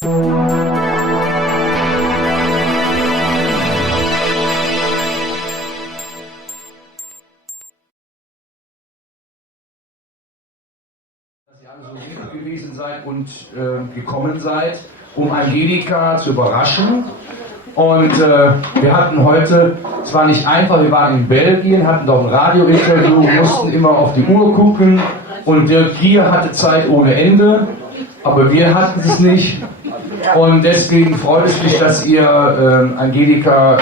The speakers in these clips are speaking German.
So lieb gewesen seid und gekommen seid, um Angelika zu überraschen. Und wir hatten heute, es war nicht einfach, wir waren in Belgien, hatten doch ein Radiointerview, mussten immer auf die Uhr gucken und Dirk Gier hatte Zeit ohne Ende, aber wir hatten es nicht. Und deswegen freut es mich, dass ihr Angelika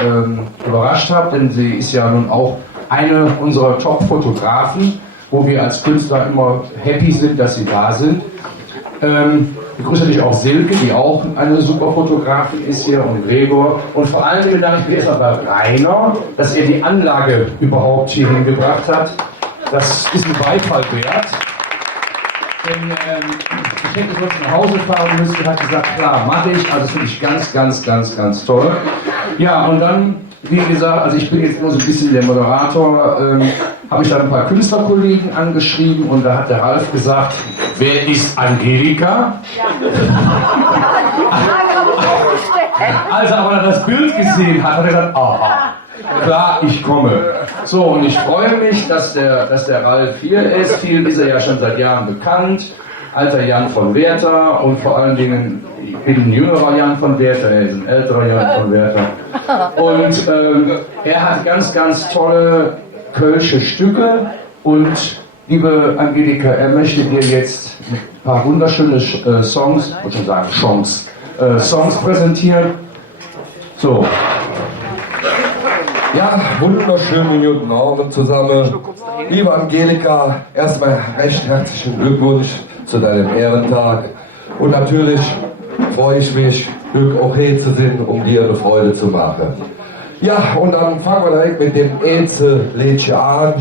überrascht habt, denn sie ist ja nun auch eine unserer Top-Fotografen, wo wir als Künstler immer happy sind, dass sie da sind. Ich begrüße natürlich auch Silke, die auch eine super Fotografin ist hier, und Gregor. Und vor allem bedanke ich mich erstmal bei Rainer, dass er die Anlage überhaupt hier hingebracht hat. Das ist ein Beifall wert. Denn ich hätte sonst nach Hause fahren müssen und hat gesagt, klar, mache ich. Also das finde ich ganz, ganz, ganz, ganz toll. Ja, und dann, wie gesagt, also ich bin jetzt nur so ein bisschen der Moderator, habe ich dann ein paar Künstlerkollegen angeschrieben und da hat der Ralf gesagt, wer ist Angelika? Als er aber das Bild gesehen hat, hat er gesagt, aha, klar, ich komme. So, und ich freue mich, dass der Ralf hier ist. Vielen ist er ja schon seit Jahren bekannt. Alter Jan von Werther und vor allen Dingen, ich bin ein jüngerer Jan von Werther, er ist ein älterer Jan von Werther. Und er hat ganz, ganz tolle kölsche Stücke und liebe Angelika, er möchte dir jetzt ein paar wunderschöne Songs, ich wollte schon sagen Songs präsentieren. So. Ja, wunderschönen guten Abend zusammen. Liebe Angelika, erstmal recht herzlichen Glückwunsch zu deinem Ehrentag. Und natürlich freue ich mich, Glück auch hier zu sein, um dir eine Freude zu machen. Ja, und dann fangen wir direkt mit dem Eze-Liedchen an.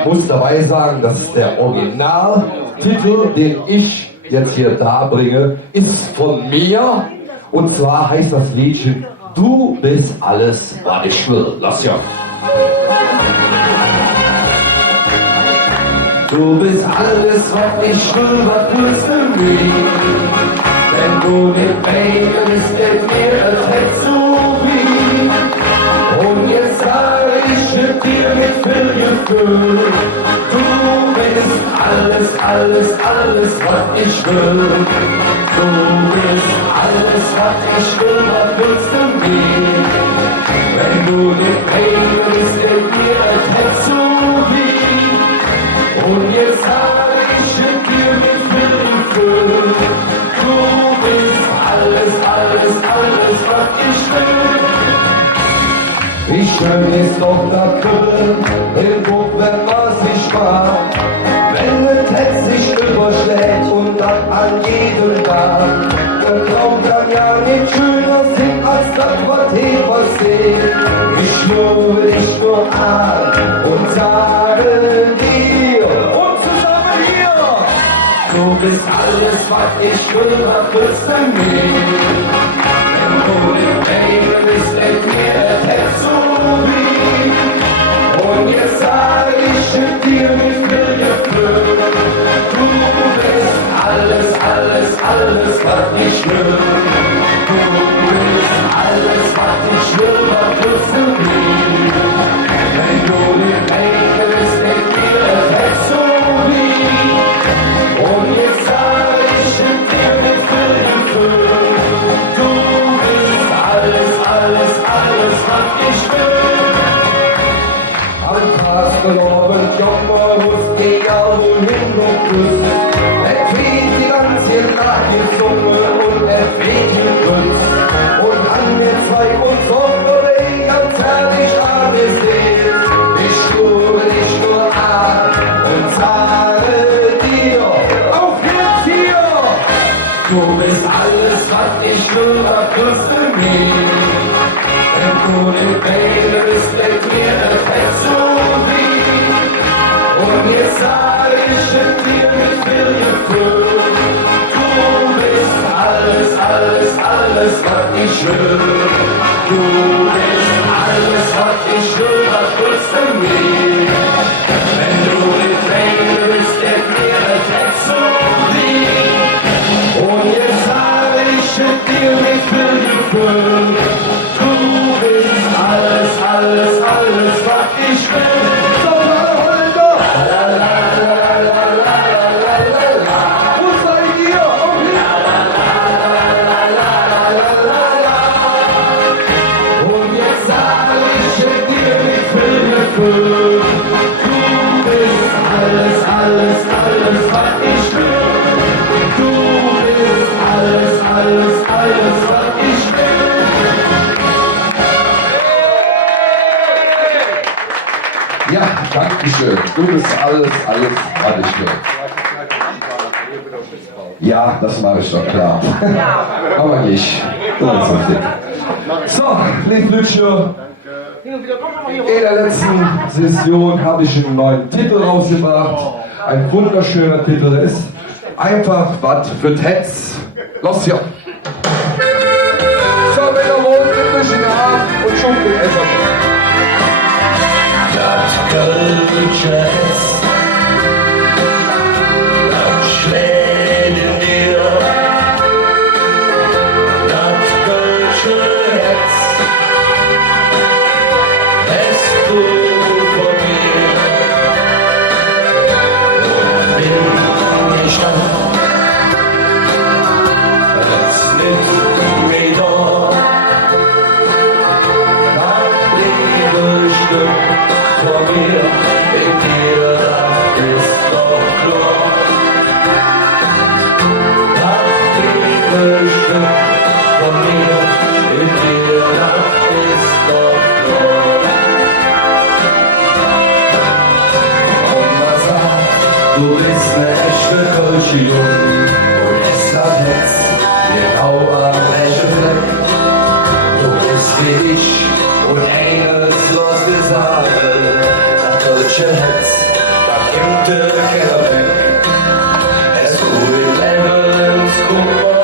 Ich muss dabei sagen, das ist der Originaltitel, den ich jetzt hier darbringe, ist von mir. Und zwar heißt das Liedchen Du bist alles, was ich will. Lass ja. Du bist alles, was ich will, was willst du mir? Wenn du nicht Baby bist, geht mir das Herz so wie. Und jetzt sage ich mit dir mit viel Gefühl. Du bist alles, alles, alles, was ich will. Du bist alles, was ich will, was willst du mir? Wenn du nicht Baby bist, geht mir das Herz so wie. Und jetzt sage ich mit dir mit viel Gefühl. Du bist alles, alles, alles, was ich will. Wie schön ist doch der Köln, im Buch, wenn man sich macht. Wenn der Text sich überschlägt und das an jedem Tag. Dann kommt dann ja nicht schöner Sinn, als das, was hier passiert. Ich schnurre dich nur an und sage dir, und zusammen hier. Du bist alles, was ich will, was willst du mir? Wenn du nicht Baby bist, denk mir das Herz so wie. Und jetzt sag ich mit dir mit viel Gefühl. Du bist alles, alles, alles, was ich will. Du bist alles, was ich will, was willst du mir? Wenn du nicht Baby bist, denk mir das Herz so wie. Und jetzt sag ich mit dir mit viel Gefühl. Du bist alles, alles, alles, was ich will. Am Straßenabend Joggenbus, egal wohin du bist. Er fliegt die ganze Nacht die Zunge und er fliegt den Grüß. Und an mir zeigt und sagt, ey, ganz herrlich alles ist. Ich schlure dich nur an und sage dir, auf geht's hier! Du bist alles, was ich will, was willst du mir? Wenn du nicht Baby bist, denk mir das Herz so wie. Und jetzt sag ich mit dir mit viel Gefühl. Du bist alles, alles, alles, was ich will. Du bist alles, was ich will, was willst du mir? Wenn du nicht Baby bist, denk mir das Herz so wie. Und jetzt sag ich mit Dankeschön. Du bist alles, was ich will. Ja, das mache ich doch klar. Aber ich. Das ist richtig. So, liebe Lütsche. In der letzten Session habe ich einen neuen Titel rausgebracht. Ein wunderschöner Titel ist einfach was für Hetz. Los hier. So, wenn ihr wollt, nehmt euch in den Arm und schunkelt etwas. Das Kölsche Hetz, das schlägt in dir. Das Kölsche Hetz, es tut von mir. Und bin ich dann, es nimmt mich doch. Das Liebestück vor mir, in dir, das ist doch klar. Das Liebestück von mir, in dir, das ist doch klar. Und man sagt, du bist eine echte Kölsche Jung, und es hat Hetz, genau am rechten Fleck. Du bist wie ich, und eines los gesagt, das Kölsche Hetz, das gibt der Keller weg. Es tut im Leben Kummer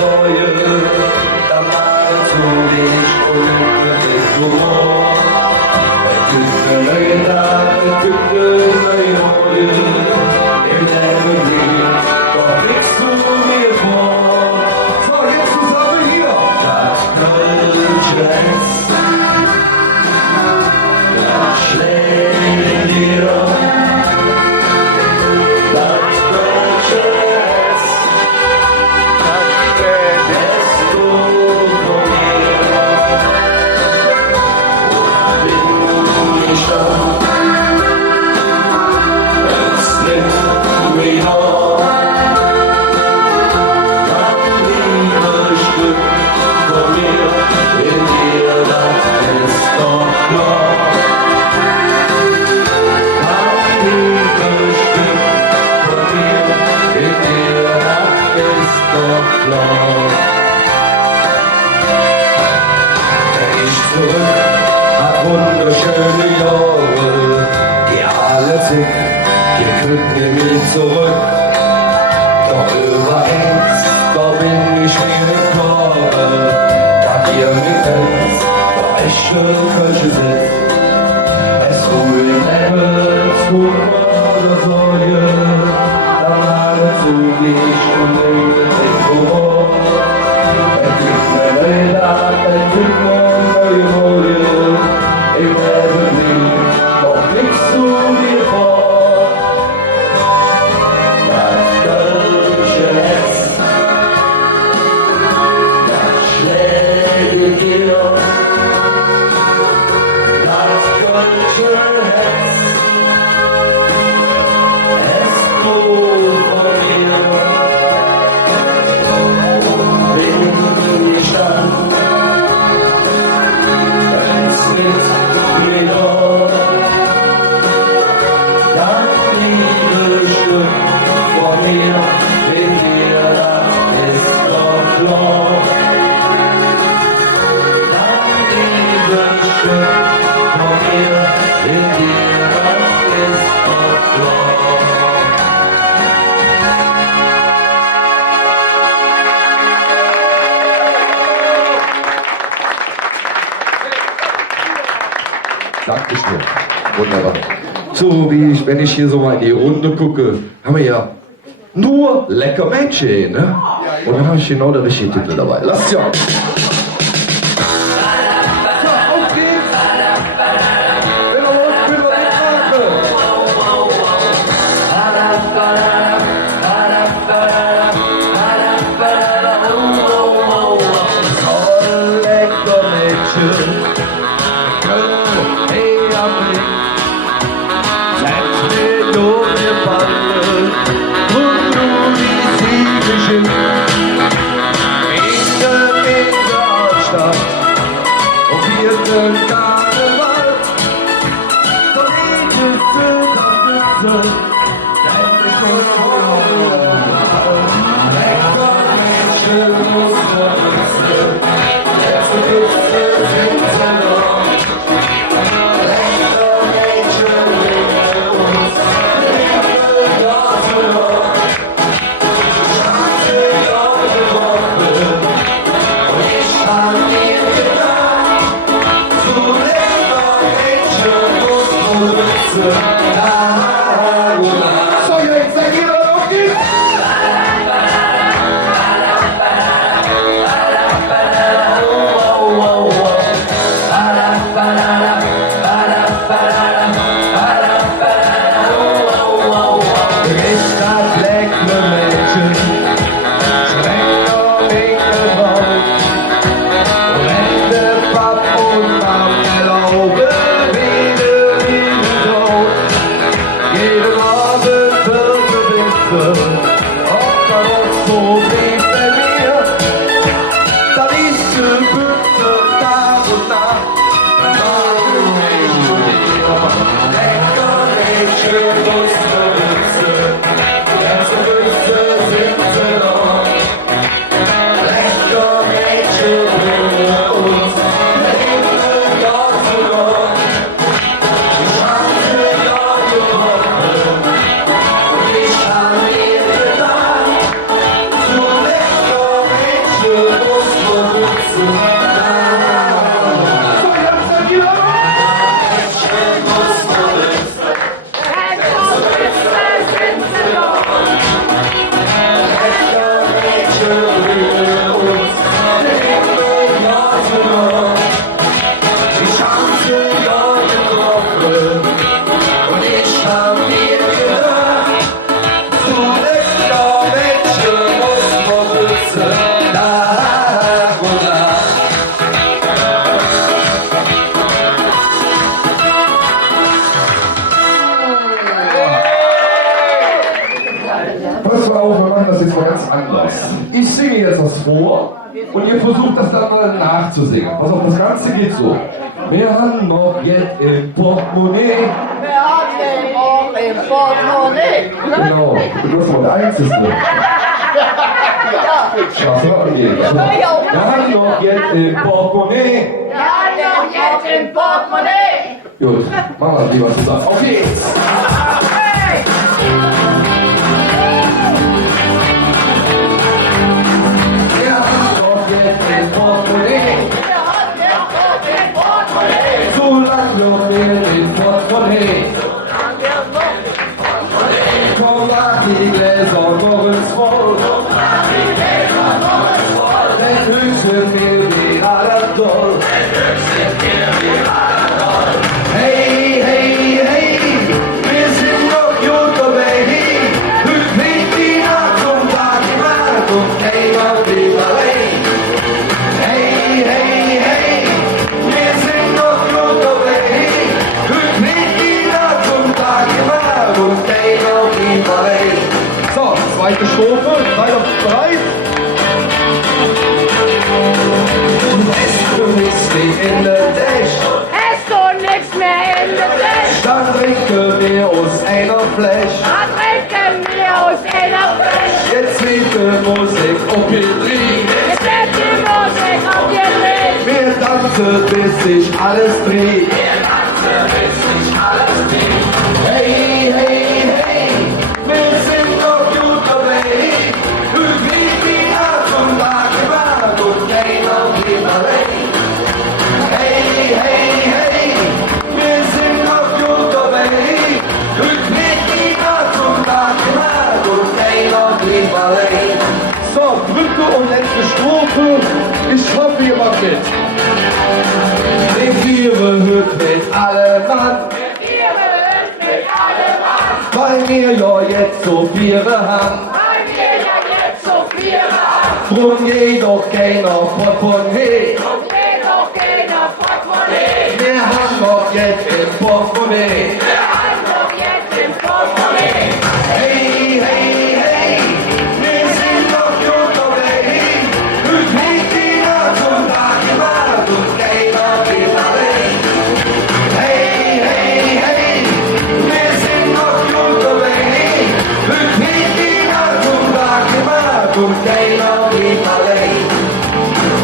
Säue, da malst du dich unglücklich Humor. Es gibt einen neuen Tag, es gibt eine neue Reue, im Leben liegt, doch blickst du mir vor. So, jetzt zusammen hier. Das Kölsche Hetz, das schlägt in dir. Das Kölsche Hetz, es tut von mir. Und bin ich dann, es nimmt mich auf. Das Liebestück von mir, in dir, das ist doch klar. Das Liebestück von mir, in dir, das ist doch klar. Ich zurück, hab wunderschöne Jahre, die alle sind, ihr könnt mir nie zurück. Doch über eins, da bin ich mir nicht klar, da ihr mir kennt, da echte Kölsche sind. Es ruht im Leben, Kummer oder Säue, da malst du dich unendlich Humor. Es gibt eine neue Nacht, es gibt eine neue Reue, im Leben liegt, doch blickst du mir vor. Das Kölsche Hetz, das schlägt in dir. Das Kölsche Hetz, es tut von mir. Und bin ich dann, es mit mir doch. Das Liebestück von mir, in dir, das ist doch klar. Das Liebestück von mir, in dir, das ist doch klar. Dankeschön. Wunderbar. So wie ich, wenn ich hier so mal in die Runde gucke, haben wir ja nur lecker Menschen, ne? Und dann habe ich genau den richtigen Titel dabei. Lasst ja. In der So, jetzt seid ihr auf geht's! Pass mal auf, wir machen das jetzt mal ganz anders. Ich singe jetzt was vor und ihr versucht das dann mal nachzusingen. Pass auf, das Ganze geht so. Wir haben noch Geld im Portemonnaie. Wir haben den auch im Portemonnaie. Genau, du bist wohl der Einzige. Schaffen wir okay. Wir haben noch Geld im Portemonnaie. Wir haben den jetzt im Portemonnaie. Gut, machen wir lieber zusammen. Auf geht's! Hey! Wir haben noch Geld im Portemonnaie. Wir haben den auch im Portemonnaie. Solange noch Geld im Portemonnaie. Komm, mach die Gläser noch ins Voll. Denn höchsten mir wieder doll. Hey, hey, hey, wir sind noch gut dabei. Hüt mit die Nacht und Tag im Markt und gehen auf die Ballet. Hey, hey, hey, wir sind noch gut dabei. Hüt mit die Nacht und Tag im Markt und gehen auf die Ballet. So, zweite Strophe, seid ihr bereit? Du bist nicht in der Tisch. Hast du nichts mehr in der Tasche? Dann trinken wir uns einer Flash. Dann trinken wir aus einer Flasche. Jetzt liegt die Musik auf ihr Lied. Jetzt wird die Musik auf ihr Lied. Wir tanzen bis sich alles dreht. Hey, hey, hey, wir sind noch gut dabei. Hüt wie die Nacht und Tag im Markt und gehen auf die Ballet. Hey, hey, hey, wir sind noch gut dabei. Hüt wie die Nacht und Tag im Markt und gehen auf die Ballet. So, dritte und letzte Strophe. Ich hoffe, ihr macht mit. Den Viere hüt mit allem Mann. Wir sind mit allem an. Weil wir ja jetzt so Viere haben. Weil wir ja jetzt so viel haben. Drum geh doch keiner Portemonnaie. Und geht doch keiner Portemonnaie. Wir haben noch jetzt im Portemonnaie. Wir haben doch jetzt im Portemonnaie. Hey, hey, hey, wir sind noch gut dabei. Hüt mit die Nacht und Tag im Markt und gehen auf die Ballet. Hey, hey, hey, wir sind noch gut dabei. Hüt mit und keiner blieb allein.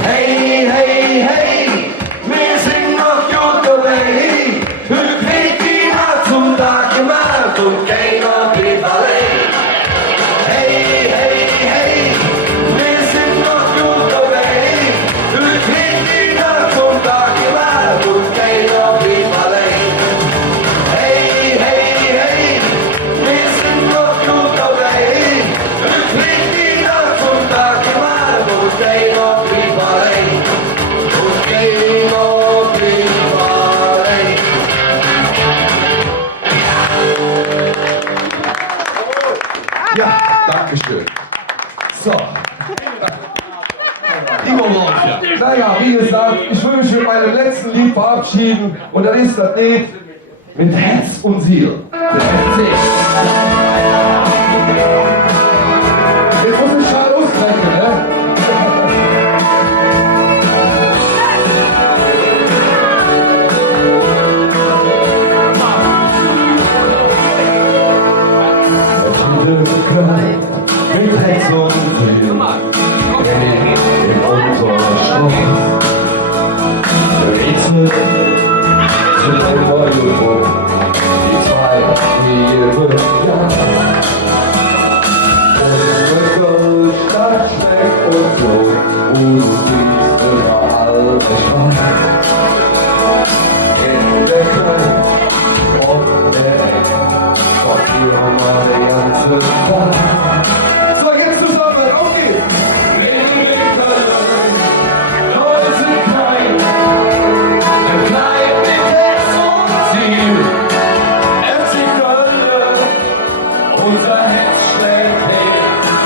Hey, hey, hey, wir sind noch gut dabei. Heute wird die Nacht zum Tag gemacht und keiner blieb allein. Hey, hey, hey, wir sind noch gut dabei. Heute wird die Nacht zum Tag gemacht und keiner blieb allein. Hey, hey, hey, wir sind noch gut dabei. Heute wird die Nacht zum Tag gemacht und keiner blieb allein. Und keiner blieb allein. Ja, danke schön. So. Naja, wie gesagt, ich will mich mit meinem letzten Lied verabschieden und dann ist das Lied mit Herz und Seele. Mit Herz und Seele. Jetzt muss ich schon ausrechnen, ne? Mit Herz und Seele. Im Unterschlaf. Rätsel sind ein Euro. Die zwei Liebe, ja. Unsere Goldstadt schmeckt und so. Du siehst überall Geschmack. In der Klein, auf der Ecke, auf die Nummer der ganze Tag. So, jetzt zusammen, auf geht's!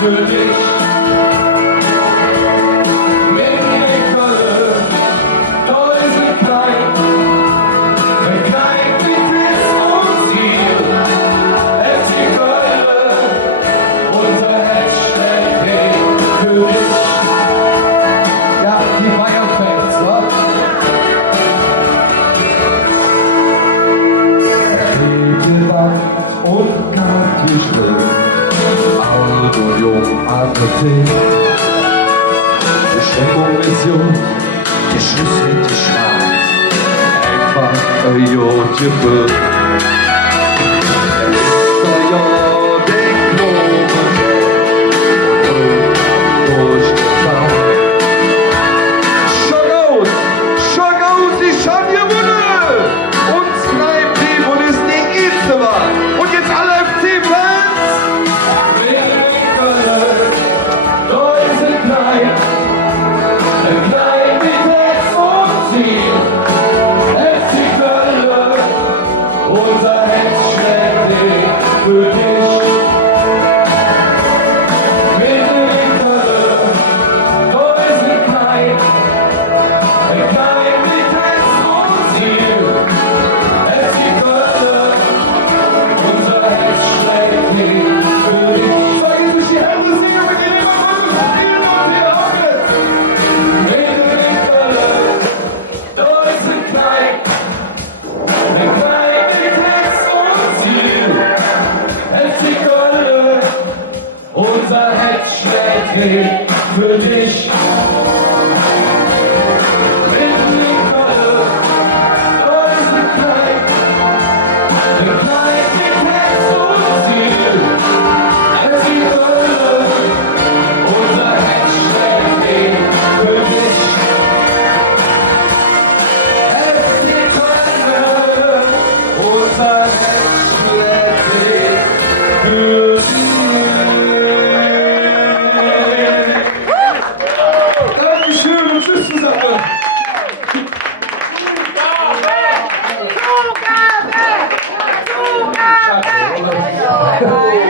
Für dich. Ja, die Bayern-Fans, wa? Regelband und Kartenspiel, Auto, Jung, Apothek. Bestimmung, Mission, geschlüsselte Schwarz, einfach ein Jodje. Unser Herz schlägt für dich.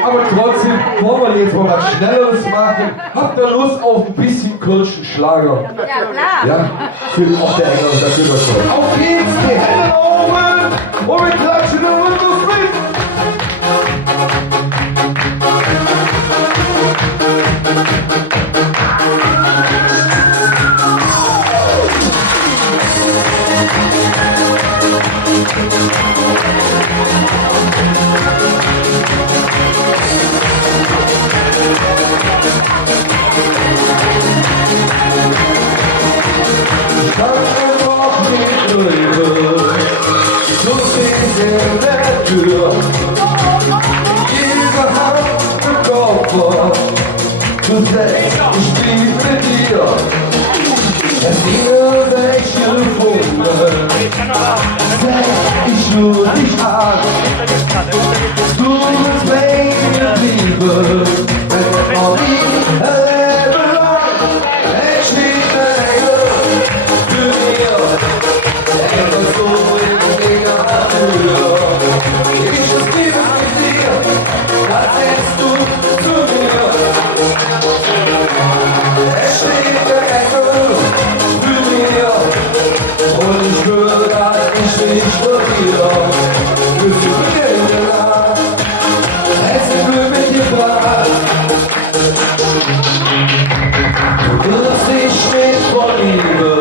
Aber trotzdem, wollen wir jetzt mal was Schnelleres machen. Habt ihr Lust auf ein bisschen kölschen Schlager? Ja, klar. Ja? Für auch der Engel, das wird das schon. Auf geht's, die Hände oben und wir klatschen den Rhythmus mit. vor. Du denkst, ich spiel mit dir. Es ginge welche Funde. Denk ich nur dich an. Du bist meine Liebe. Wenn es noch nie erleben lang. Ich liebe Engel für mir. Engel so in der Natur. Ich liebe mit dir. Das denkst du zu mir. Ich liebe Engel für mir. Und ich schwöre, dass ich nicht verliere. Für die Kinder. Es ist Glück mit dir brav. Du wirst dich mit vor Liebe.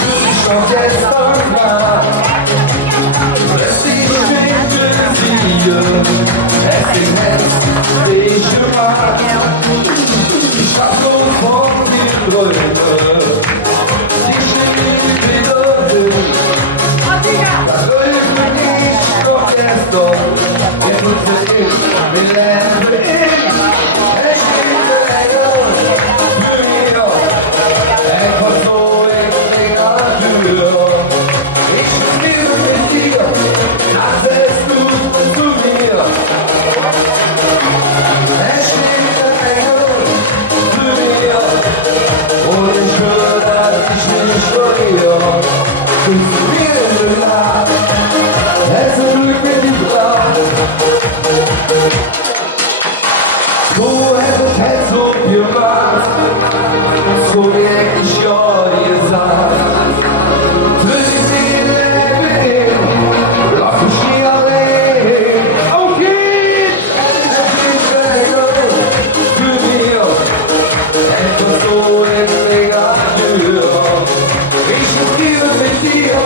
Du bist noch gestern war. Lässt dich mit dir. Es ist Herz, dich gemacht. Ich hab so von dir Träume. Ich will wieder hin. Da läuft mir nicht noch gestern. Der Nutze ist, wir lernen in. Ich liebe Engel für mir. Einfach so in der Natur. Ich spiele mit dir. Das bist du zu mir. Ich liebe Engel für mir. Und ich schwöre, dass ich nicht verliere. Du zu mir in der Nacht. Es ist Glück mit dir brav. Du hättest so gemacht, so wie ich ja gesagt. Für die Leben, lass mich hier allein. Auf geht's! Es ist Engel für mir, etwas so in der Tür. Ich liebe mit dir,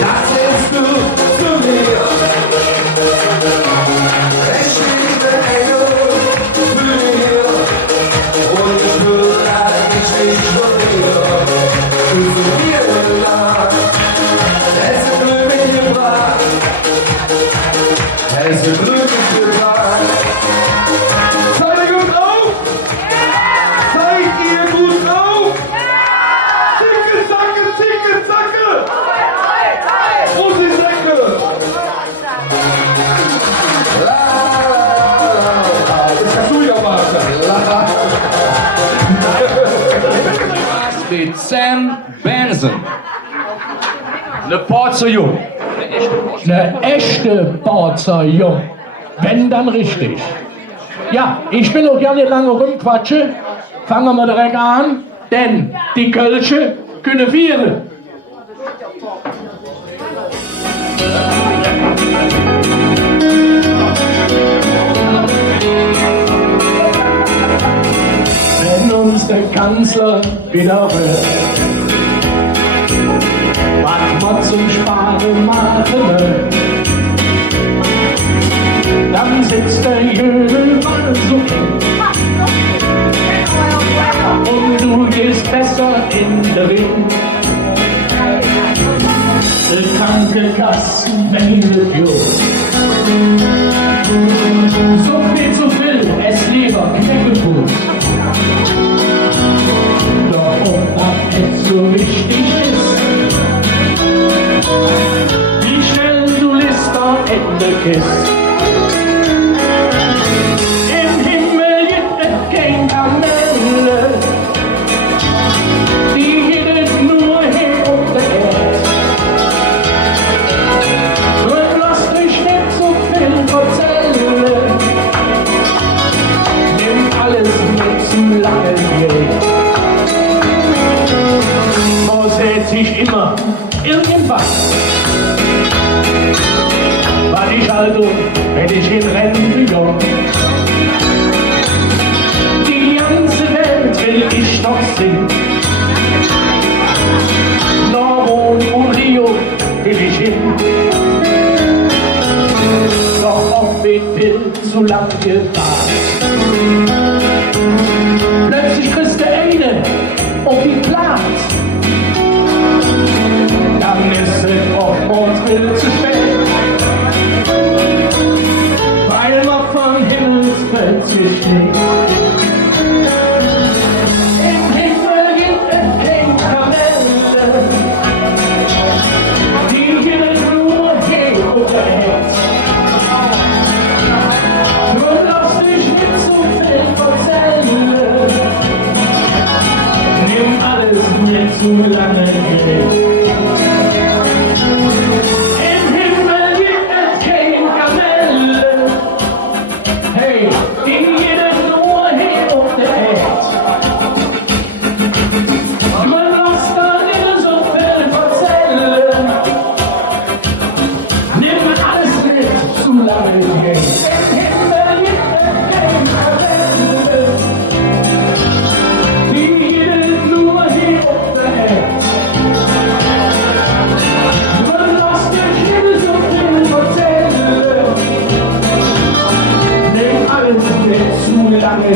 das bist du zu mir. Ich liebe Engel für mir. Und ich will, dass ich nicht verliere. Du zu mir in der Nacht. Es ist Glück mit dir brav. Es ist Glück mit dir brav. Seid ihr gut drauf? Seid ihr gut drauf? Ticke, zacke! Rosi Säcke! La, la, la, la. Das kannst du ja machen. La, la. Mit Sam Benson. Eine Porzer Jung. Eine echte Porzer Jung. Wenn, dann richtig. Ja, ich will auch gar nicht lange rumquatschen. Fangen wir direkt an, denn die Kölsche können wir. Wenn uns der Kanzler wieder hört, was wir zum Sparen machen, dann sitzt der Jöbel mal so und du gehst besser in den Ring. Die Krankenkassen meldet Jod. So viel, es lieber Knäckebrot. Doch ob das nicht so wichtig ist, wie schnell du List am Ende kisst. Im Himmel gibt es kein Kamelle, die geht nur hin und her. Und lasst euch nicht so viel erzählen, nimm alles mit zum langen Geld. Versetz ich immer irgendwas, was ich also, wenn ich in Rente komme. Die ganze Welt will ich noch sehen. Nord und Rio will ich hin. Doch auf Weg will zu lang gefahren. Plötzlich kriegst du eine auf die Platz. Dann ist es oftmals viel zu spät, weil man von Himmelsfeld sich steht. Im Himmel gibt es keine Kamelle, die gehen nur hin und her. Nur lass dich nicht so viel erzählen, nimm alles mit zu lange geht. Im Himmel gibt es keine Kamelle, hey, die gehen nur hin und her. Man lass da nicht so viel erzählen, nimm alles mit zu lange geht. Nimm alles mit zu lange geht.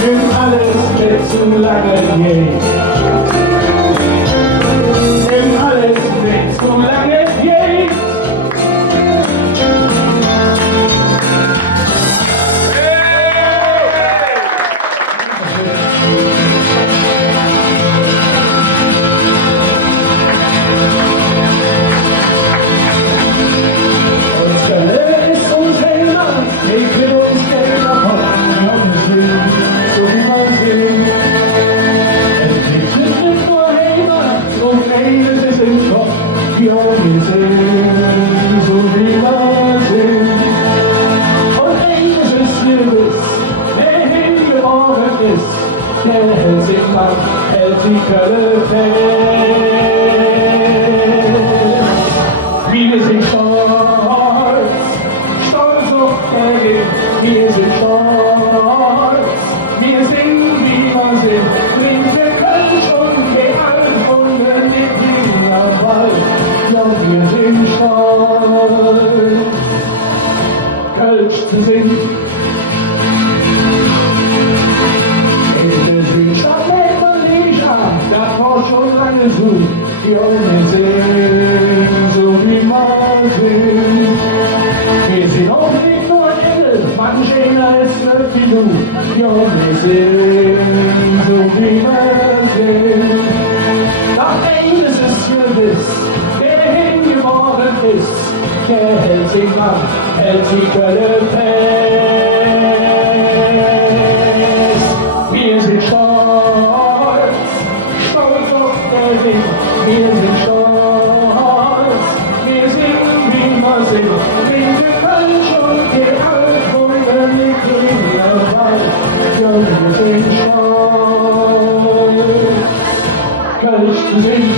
Nimm alles mit zu lange geht. Hält die Kölle fest. Wir sind stolz, stolz auf der Weg. Wir sind stolz, wir sind wie wir sind. Trinkt der Kölsch und geh alt und wenn wir gehen am Wald. Ja, wir sind stolz, Kölsch zu singen. In der Südstadt lebt man nicht ab, da braucht schon lange zu, die ohne sind, so wie man sind. Wir sind auch nicht nur Engel, manch einer ist wie du, die ohne sind, so wie man sind. Doch eines ist gewiss, der hingeboren ist, der hält sich wach, hält die Kölle fest. Wir sind stolz, stolz auf der Weg. Wir sind stolz, wir sind wie wir sind. Trinkt der Kölsch und geh alt und wenn wir gehen am Wald. Ja, wir sind stolz, Kölsch zu singen.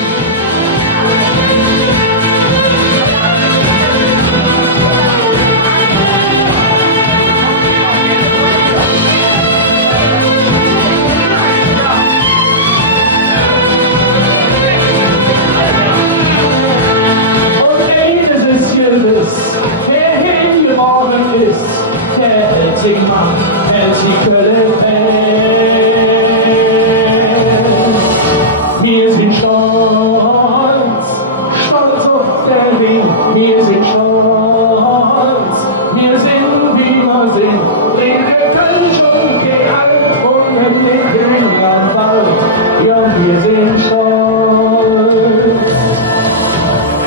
Der hingeboren ist, der hält sich wach, hält die Kölle fest. Wir sind stolz, stolz auf der Weg. Wir sind stolz, wir sind wie wir sind. Trink der Kölsch und geh alt und wir gehen am Wald. Ja, wir sind stolz,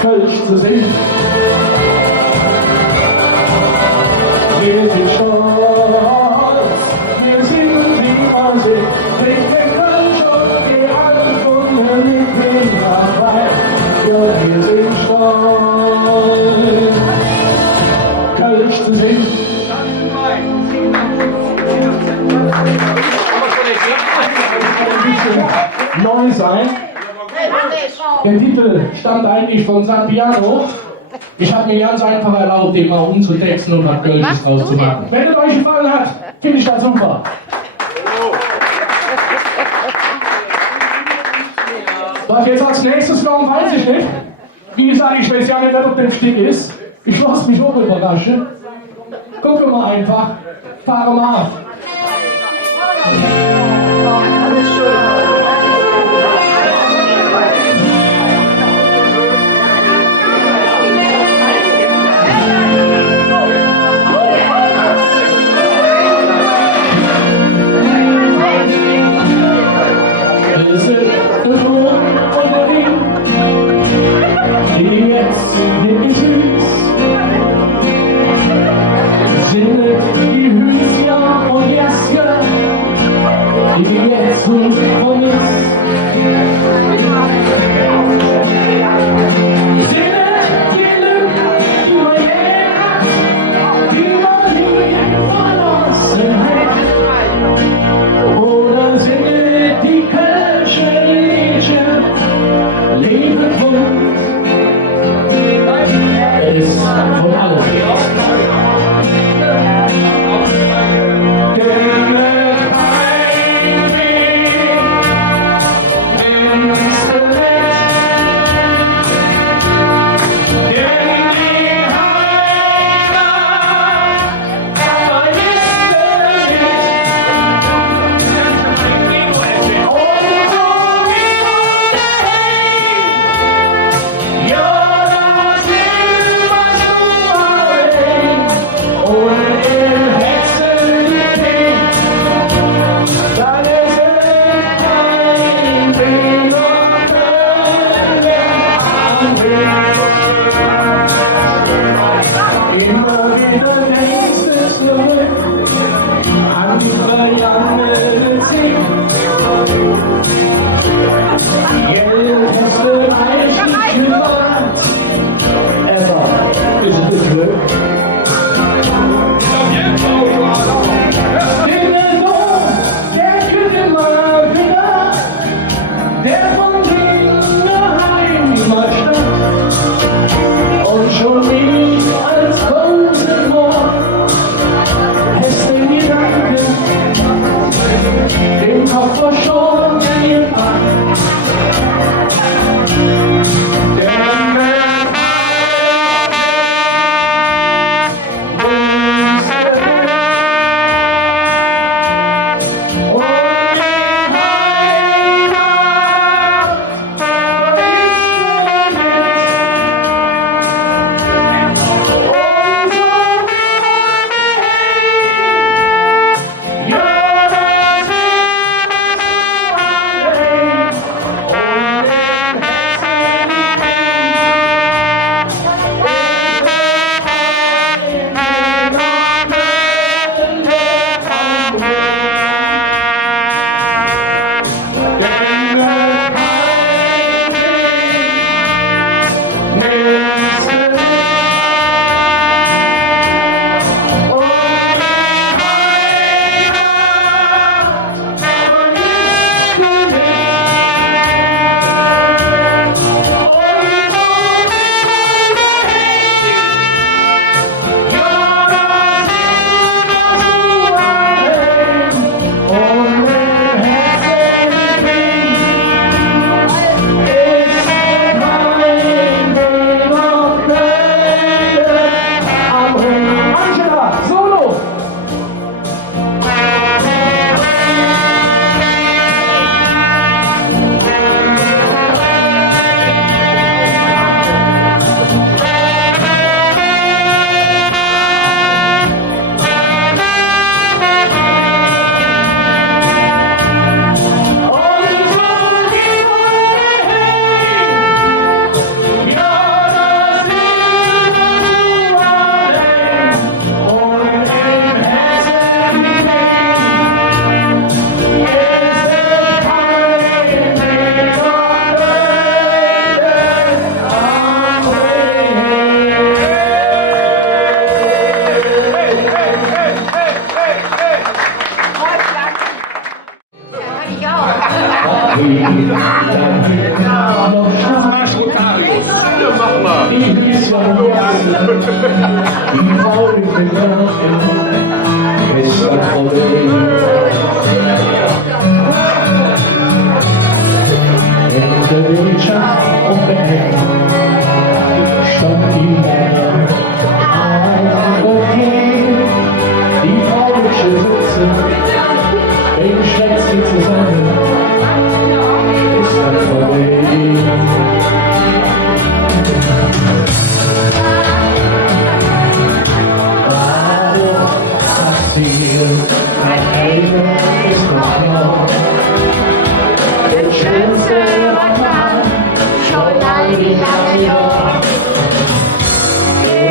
Kölsch zu singen. Wir sind stolz, wir sind wie wir sind. Trink den Kölsch und geh alt und wir gehen am Wald. Ja, wir sind stolz, Kölsch zu singen. Neu sein. Der Titel stammt eigentlich von San Piano. Ich habe mir ganz einfach erlaubt, den mal umzutexten und was Kölsches draus zu machen. Wenn es euch gefallen hat, finde ich das super. Was jetzt als nächstes kommt, weiß ich nicht. Wie gesagt, ich weiß ja nicht, wer auf dem Stück ist. Ich lasse mich auch überraschen. Gucken wir mal einfach. Fahren wir ab. Alles schön. sinnet die Hüschen und Jaske, die jetzt und jetzt. Sinnet die Lüge, die man je hat, die man nie verlassen hat. Oder sinnet die Kölsche Liedchen, Liebe von ist von allem.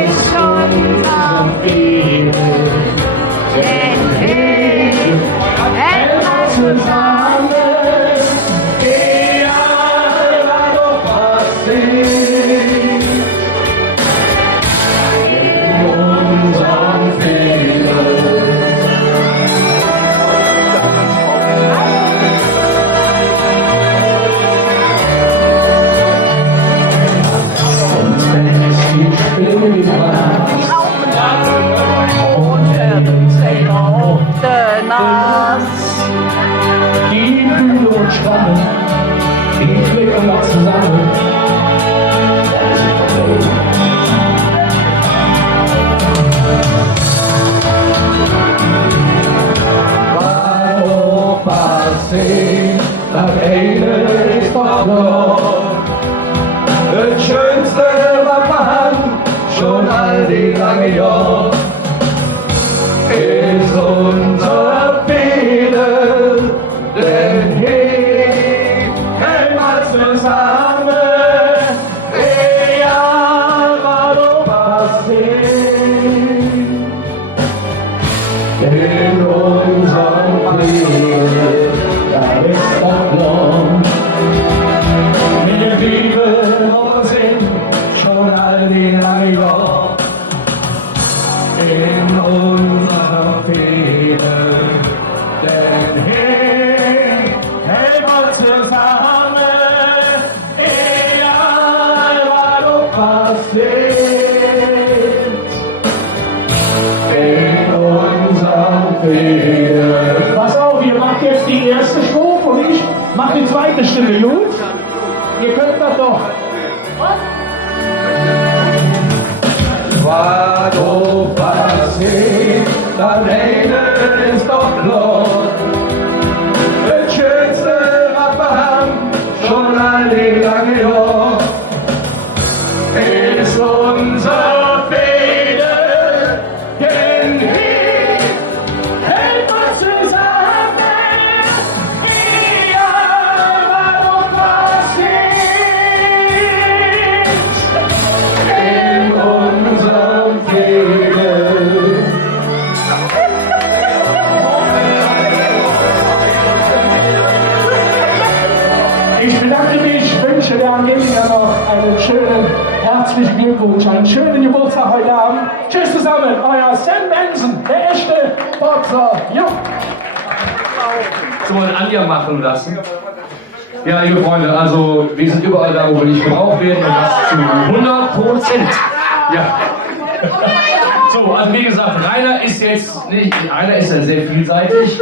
Ist schon am Ende. zusammen. Egal, was passiert. In unserem Fehler. Und wenn es die Spiele war, die Bühne und Schrammen, die klicken noch zusammen. Warum passiert, das eine ist doch noch. Das Schönste war man schon all die lange Jahre. Ist unser Fehler, denn hier hält man zusammen, egal was passiert. In unserem Fehler, da ist doch noch. Wir lieben uns schon all die lange Jahre. In unserer Fehler, denn hier hält man zusammen, egal was passiert. In unserem Fehler. Pass auf, ihr macht jetzt die erste Strophe und ich mach die zweite Stimme, gut? Ihr könnt das doch. Was passiert, dann ist doch klar. Das Schönste, was wir haben, schon all die lange Jahre, ist unser Fehler, denn hier hält man zusammen, egal was passiert. In unserem Fehler. Ich bedanke mich, wünsche der Angelika noch einen schönen herzlichen Glückwunsch, einen schönen Geburtstag heute Abend. Tschüss zusammen, euer Sam Benson, der echte Boxer. Jo. So ein Anja machen lassen. Ja, liebe Freunde, also wir sind überall da, wo wir nicht gebraucht werden und das zu 100%. Ja. So, also wie gesagt, Rainer ist jetzt nicht, Rainer ist ja sehr vielseitig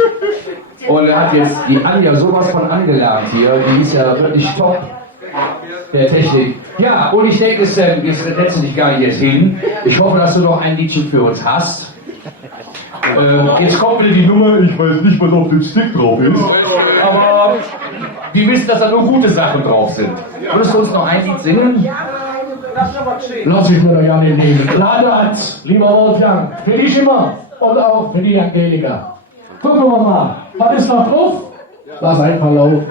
und er hat jetzt die Anja sowas von angelernt hier, die ist ja wirklich top der Technik. Ja, und ich denke, Sam, jetzt setzt du dich gar nicht jetzt hin. Ich hoffe, dass du noch ein Liedchen für uns hast. Jetzt kommt wieder die Nummer, ich weiß nicht, was auf dem Stick drauf ist, aber wir wissen, dass da nur gute Sachen drauf sind. Würdest du uns noch ein Lied singen? Lass ich mir doch ja nicht nehmen. Lade ans, lieber Wolfgang, für dich immer und auch für die Angelika. Gucken wir mal, was ist noch drauf? Lass einfach laufen.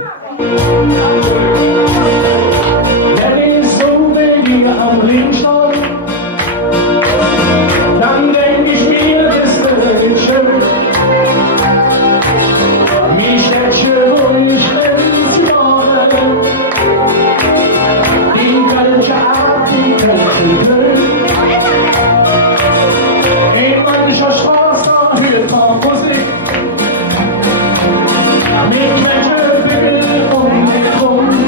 Wenn ich so bei dir am Ring stand, dann denk ich mir, das wird schön. Mich hätte schön, wo ich bin, zu morgen. Die falsche Art, die falsche Glück. In mancher Straße hört man Musik. Mit Menschen, Bild und Grund.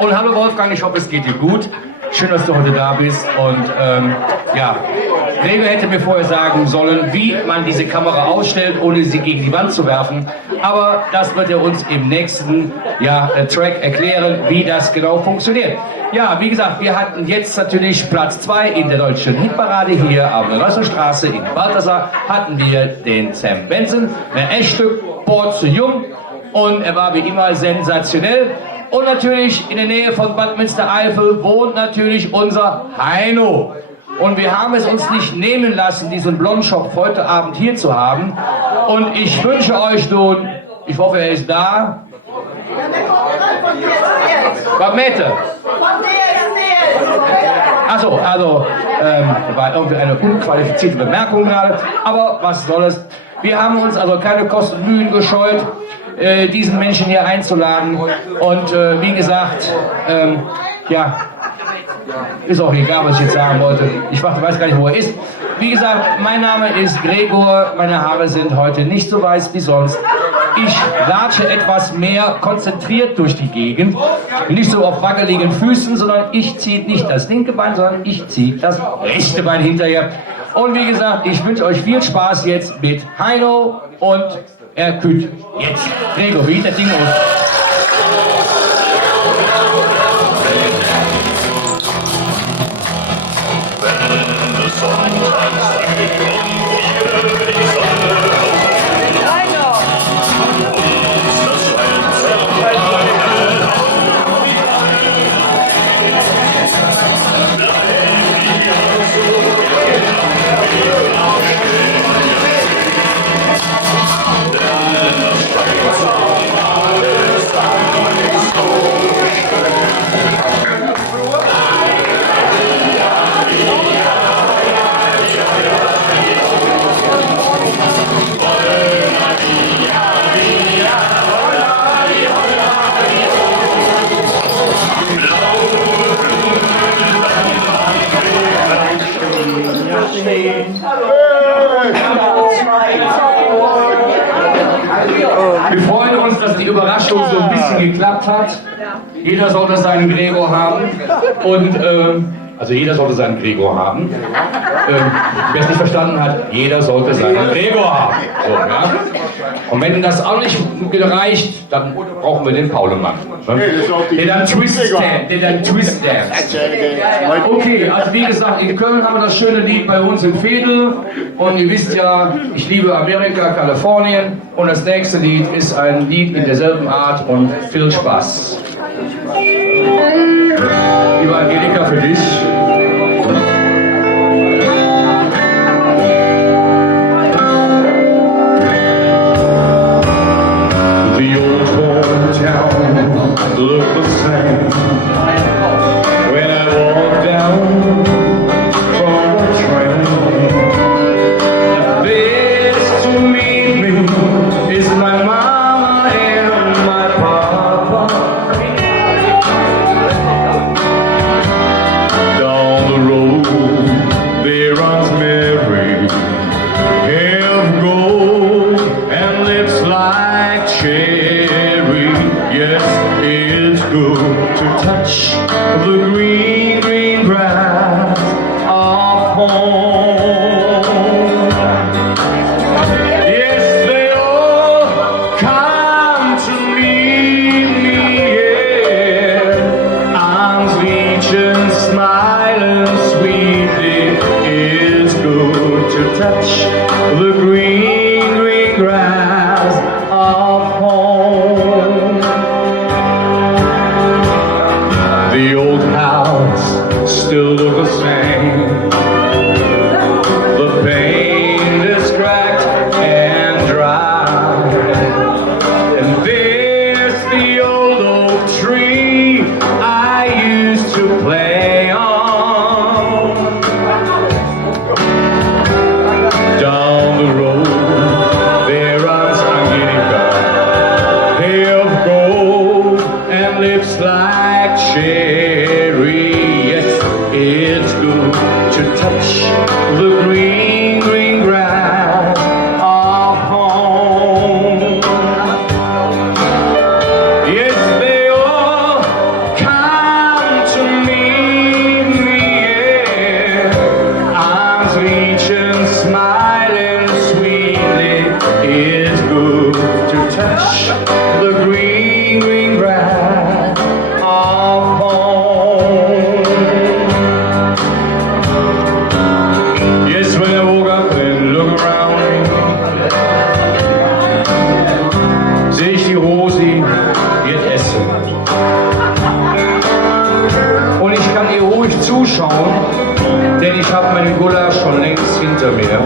Und hallo Wolfgang, ich hoffe, es geht dir gut. Schön, dass du heute da bist. Und ja, Gregor hätte mir vorher sagen sollen, wie man diese Kamera ausstellt, ohne sie gegen die Wand zu werfen. Aber das wird er uns im nächsten Track erklären, wie das genau funktioniert. Ja, wie gesagt, wir hatten jetzt natürlich Platz 2 in der deutschen Hitparade hier auf der Rösselstraße in Balthasar. Hatten wir den Sam Benson, eine echte Portion, und er war wie immer sensationell. Und natürlich in der Nähe von Bad Münstereifel wohnt natürlich unser Heino. Und wir haben es uns nicht nehmen lassen, diesen Blondshop heute Abend hier zu haben. Und ich wünsche euch nun, ich hoffe, er ist da. Was Mette? Achso, also, war irgendwie eine unqualifizierte Bemerkung gerade. Aber was soll es? Wir haben uns also keine Kosten und Mühen gescheut, diesen Menschen hier einzuladen. Und wie gesagt, ja, ist auch egal, was ich jetzt sagen wollte. Ich weiß gar nicht, wo er ist. Wie gesagt, mein Name ist Gregor. Meine Haare sind heute nicht so weiß wie sonst. Ich latsche etwas mehr konzentriert durch die Gegend. Nicht so auf wackeligen Füßen, sondern ich ziehe nicht das linke Bein, sondern ich ziehe das rechte Bein hinterher. Und wie gesagt, ich wünsche euch viel Spaß jetzt mit Heino und er kühlt jetzt. Gregor, wie sieht das Ding aus? Wir freuen uns, dass die Überraschung so ein bisschen geklappt hat. Jeder sollte seinen Gregor haben. Und, also jeder sollte seinen Gregor haben. Wer es nicht verstanden hat, jeder sollte seinen Gregor haben. So, ja? Und wenn das auch nicht reicht, dann brauchen wir den Paulemann. Ne? Der dann Twist Dance. Okay, also wie gesagt, in Köln haben wir das schöne Lied bei uns im Veedel. Und ihr wisst ja, ich liebe Amerika, Kalifornien. Und das nächste Lied ist ein Lied in derselben Art und viel Spaß. Liebe Angelika, für dich. The old hometown looked the same when I walked down from the train. This to meet me is my mama and my papa. Down the road there runs Mary, hair of gold and lips like cherry. Yes, it's good to touch the green, green grass of home. Yes, they all come to meet me, yeah. Arms reaching, smiling sweetly. It's good to touch the green, green grass of home. The old house still looks the same. The paint is cracked and dry. And there's the old oak tree I used to play on. Down the road there runs Angelika, hair of gold and lips like cherry. Yes, it's good to touch the green, green grass of home. Yes, they all come zuschauen, denn ich habe meinen Gulasch schon längst hinter mir.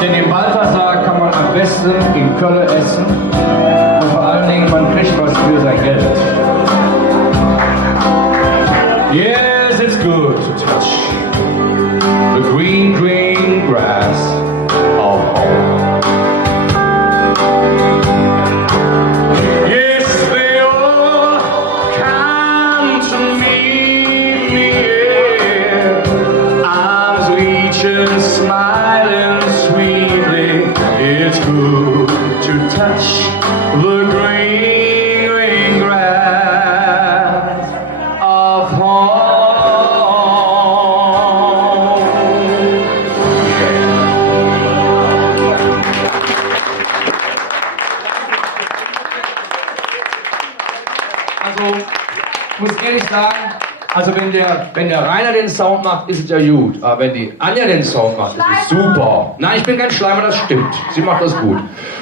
Denn im Balthasar kann man am besten in Köln essen und vor allen Dingen man kriegt was für sein Geld. Yes, it's good to touch the green, green grass of home. Yes, they all come to meet me, yeah. Arms reaching, smiling sweetly. It's good to touch the green, green grass of home. Also, ich muss ehrlich sagen, also wenn der Rainer den Sound macht, ist es ja gut. Aber wenn die Anja den Sound macht, ist es super. Nein, ich bin kein Schleimer, das stimmt. Sie macht das gut.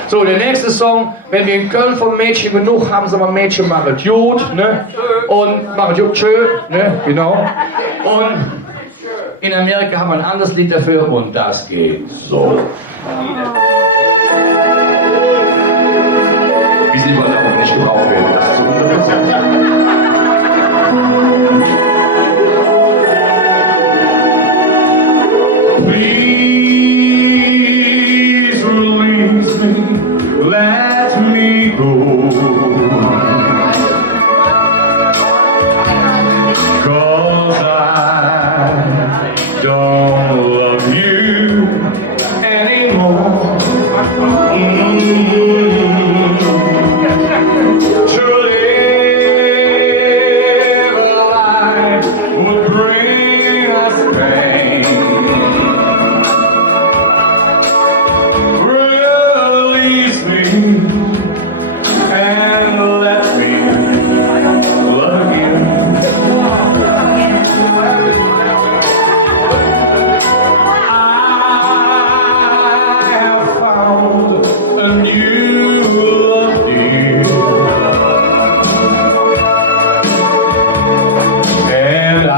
So, der nächste Song, wenn wir in Köln von Mädchen genug haben, sagen wir Mädchen machen gut, ne? Und machen gut, schön, ne? Genau. Und in Amerika haben wir ein anderes Lied dafür und das geht so. Wie sie lieber auch nicht gebraucht werden, das zu unterstützen. Please release me, let me go. 'Cause I don't love you anymore. To live a life would bring us pain. Release me and let me love you. I have found a new love, dear, and I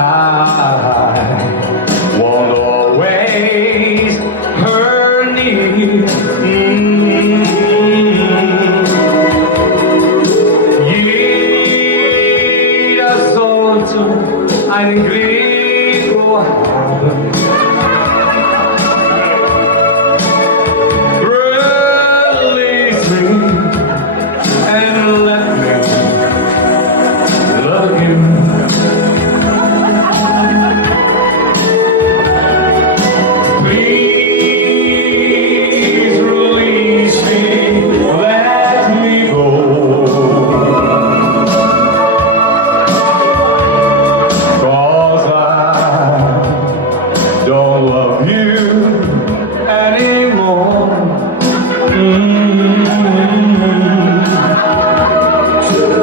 won't always hurt near. Jeder sollte einen Gregor haben. Release me and let me love you. Please release me, let me go. 'Cause I don't love you anymore.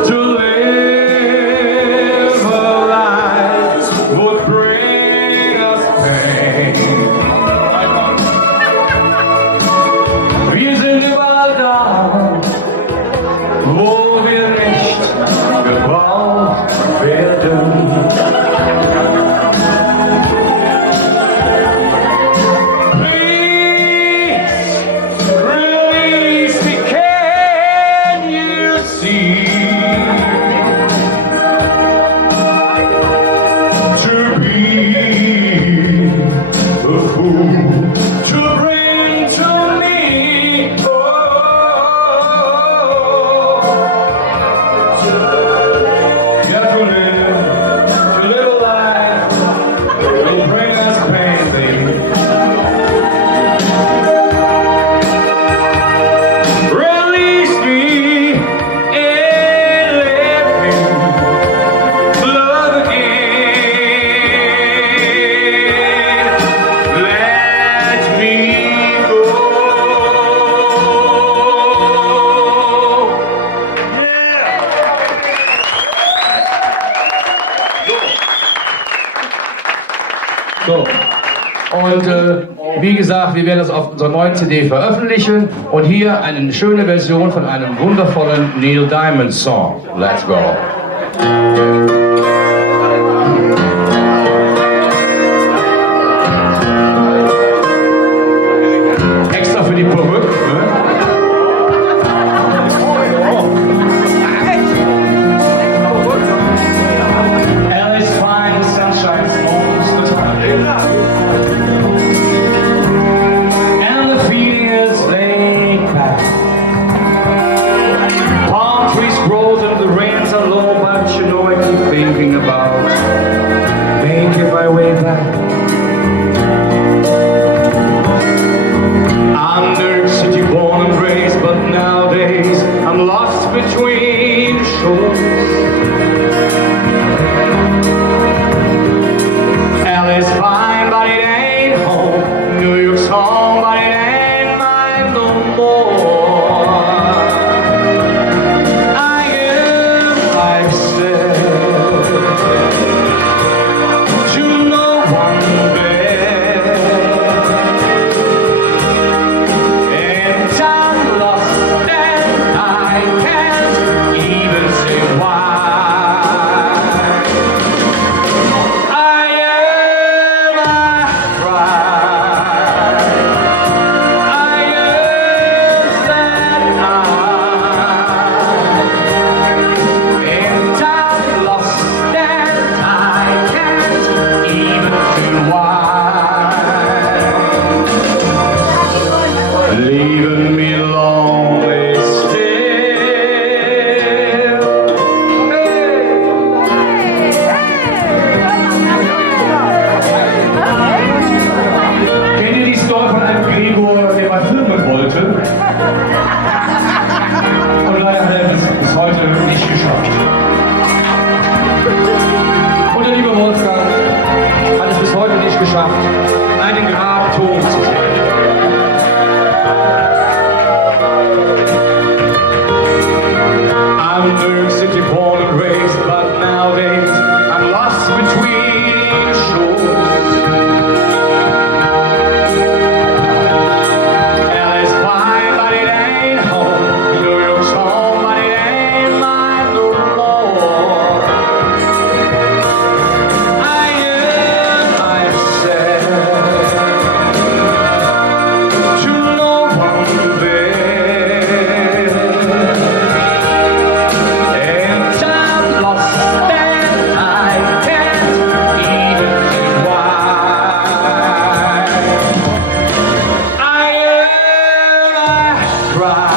To live a life would bring us pain. Wir sind überall da, wo wir nicht gebraucht werden. Please release me, can you see? To be the fool to bring to me. Yeah, to live a life will bring us pain, baby. Release me and let me love again. Let me go. So. Und Wie gesagt, wir werden das auf unserer neuen CD veröffentlichen und hier eine schöne Version von einem wundervollen Neil Diamond Song. Let's go. Extra für die Perücke, ne? Alice finds sunshine most of the time. And the feeling is laid back. Palm trees grow and the rains are low, but you know I keep thinking about making my way back. I'm New York City born and raised, but nowadays I'm lost between the shores. LA's fine, but it ain't home. New York's home, but it ain't mine no more. I am myself to no one there, and I'm lost and I can't even say why. I am a cry. I am sad and I'm lost and I can't even say why. Leaving me lonely still. Kennt ihr die Story von einem Gregor, der mal filmen wollte? Und leider hat er es bis heute nicht geschafft. Und der liebe Wolfgang hat es bis heute nicht geschafft, einen Grabton zu sehen. I'm New York City born and raised, but nowadays I'm lost between shores. LA's fine, but it ain't home. New York's home, but it ain't mine no more. I am myself to no one there, and I'm lost and I can't even say why. I am a cry.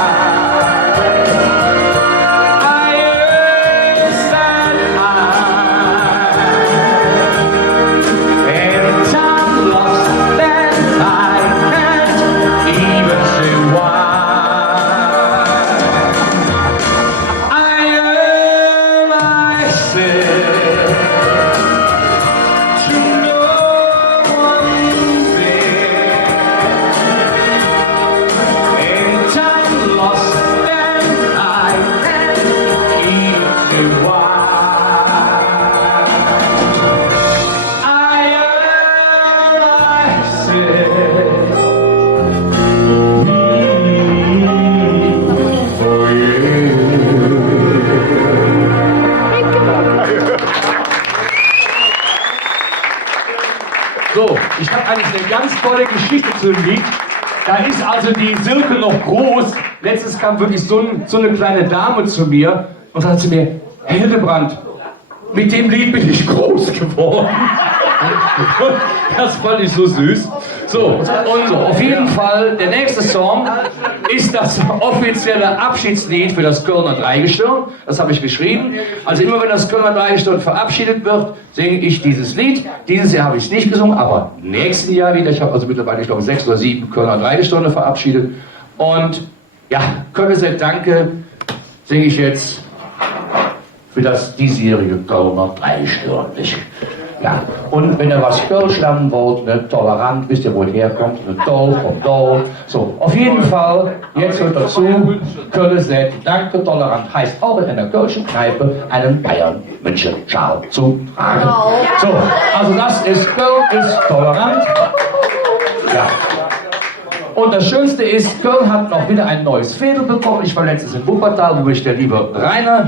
I am sad and I'm lost and I can't even say why. I am myself to no one there, and I'm lost and I can't even say why. I am myself. For you. So, ich habe eigentlich eine ganz tolle Geschichte zu dem Lied. Da ist also die Silke noch groß. Letztens kam wirklich so eine kleine Dame zu mir und sagte zu mir, Herr Hildebrand, mit dem Lied bin ich groß geworden. Das fand ich so süß. So, und auf jeden Fall, der nächste Song ist das offizielle Abschiedslied für das Kölner Dreigestirn. Das habe ich geschrieben. Also immer wenn das Kölner Dreigestirn verabschiedet wird, singe ich dieses Lied. Dieses Jahr habe ich es nicht gesungen, aber nächsten Jahr wieder. Ich habe also mittlerweile, ich glaube, 6 oder 7 Kölner Dreigestirne verabschiedet. Und ja, Kölner Danke singe ich jetzt für das diesjährige Kölner Dreigestirn. Ja, und wenn ihr was Kölsch lernen wollt, ne, tolerant, wisst ihr, wo es herkommt, ne, toll, vom Doll. So, auf jeden Fall, jetzt hört dazu, Köln sagt, danke, tolerant heißt auch in einer Kölschen Kneipe einen Bayern-München-Schal zu tragen. So, also das ist, Köln ist tolerant. Ja. Und das Schönste ist, Köln hat noch wieder ein neues Fädel bekommen. Ich war letztens in Wuppertal, wo mich der liebe Rainer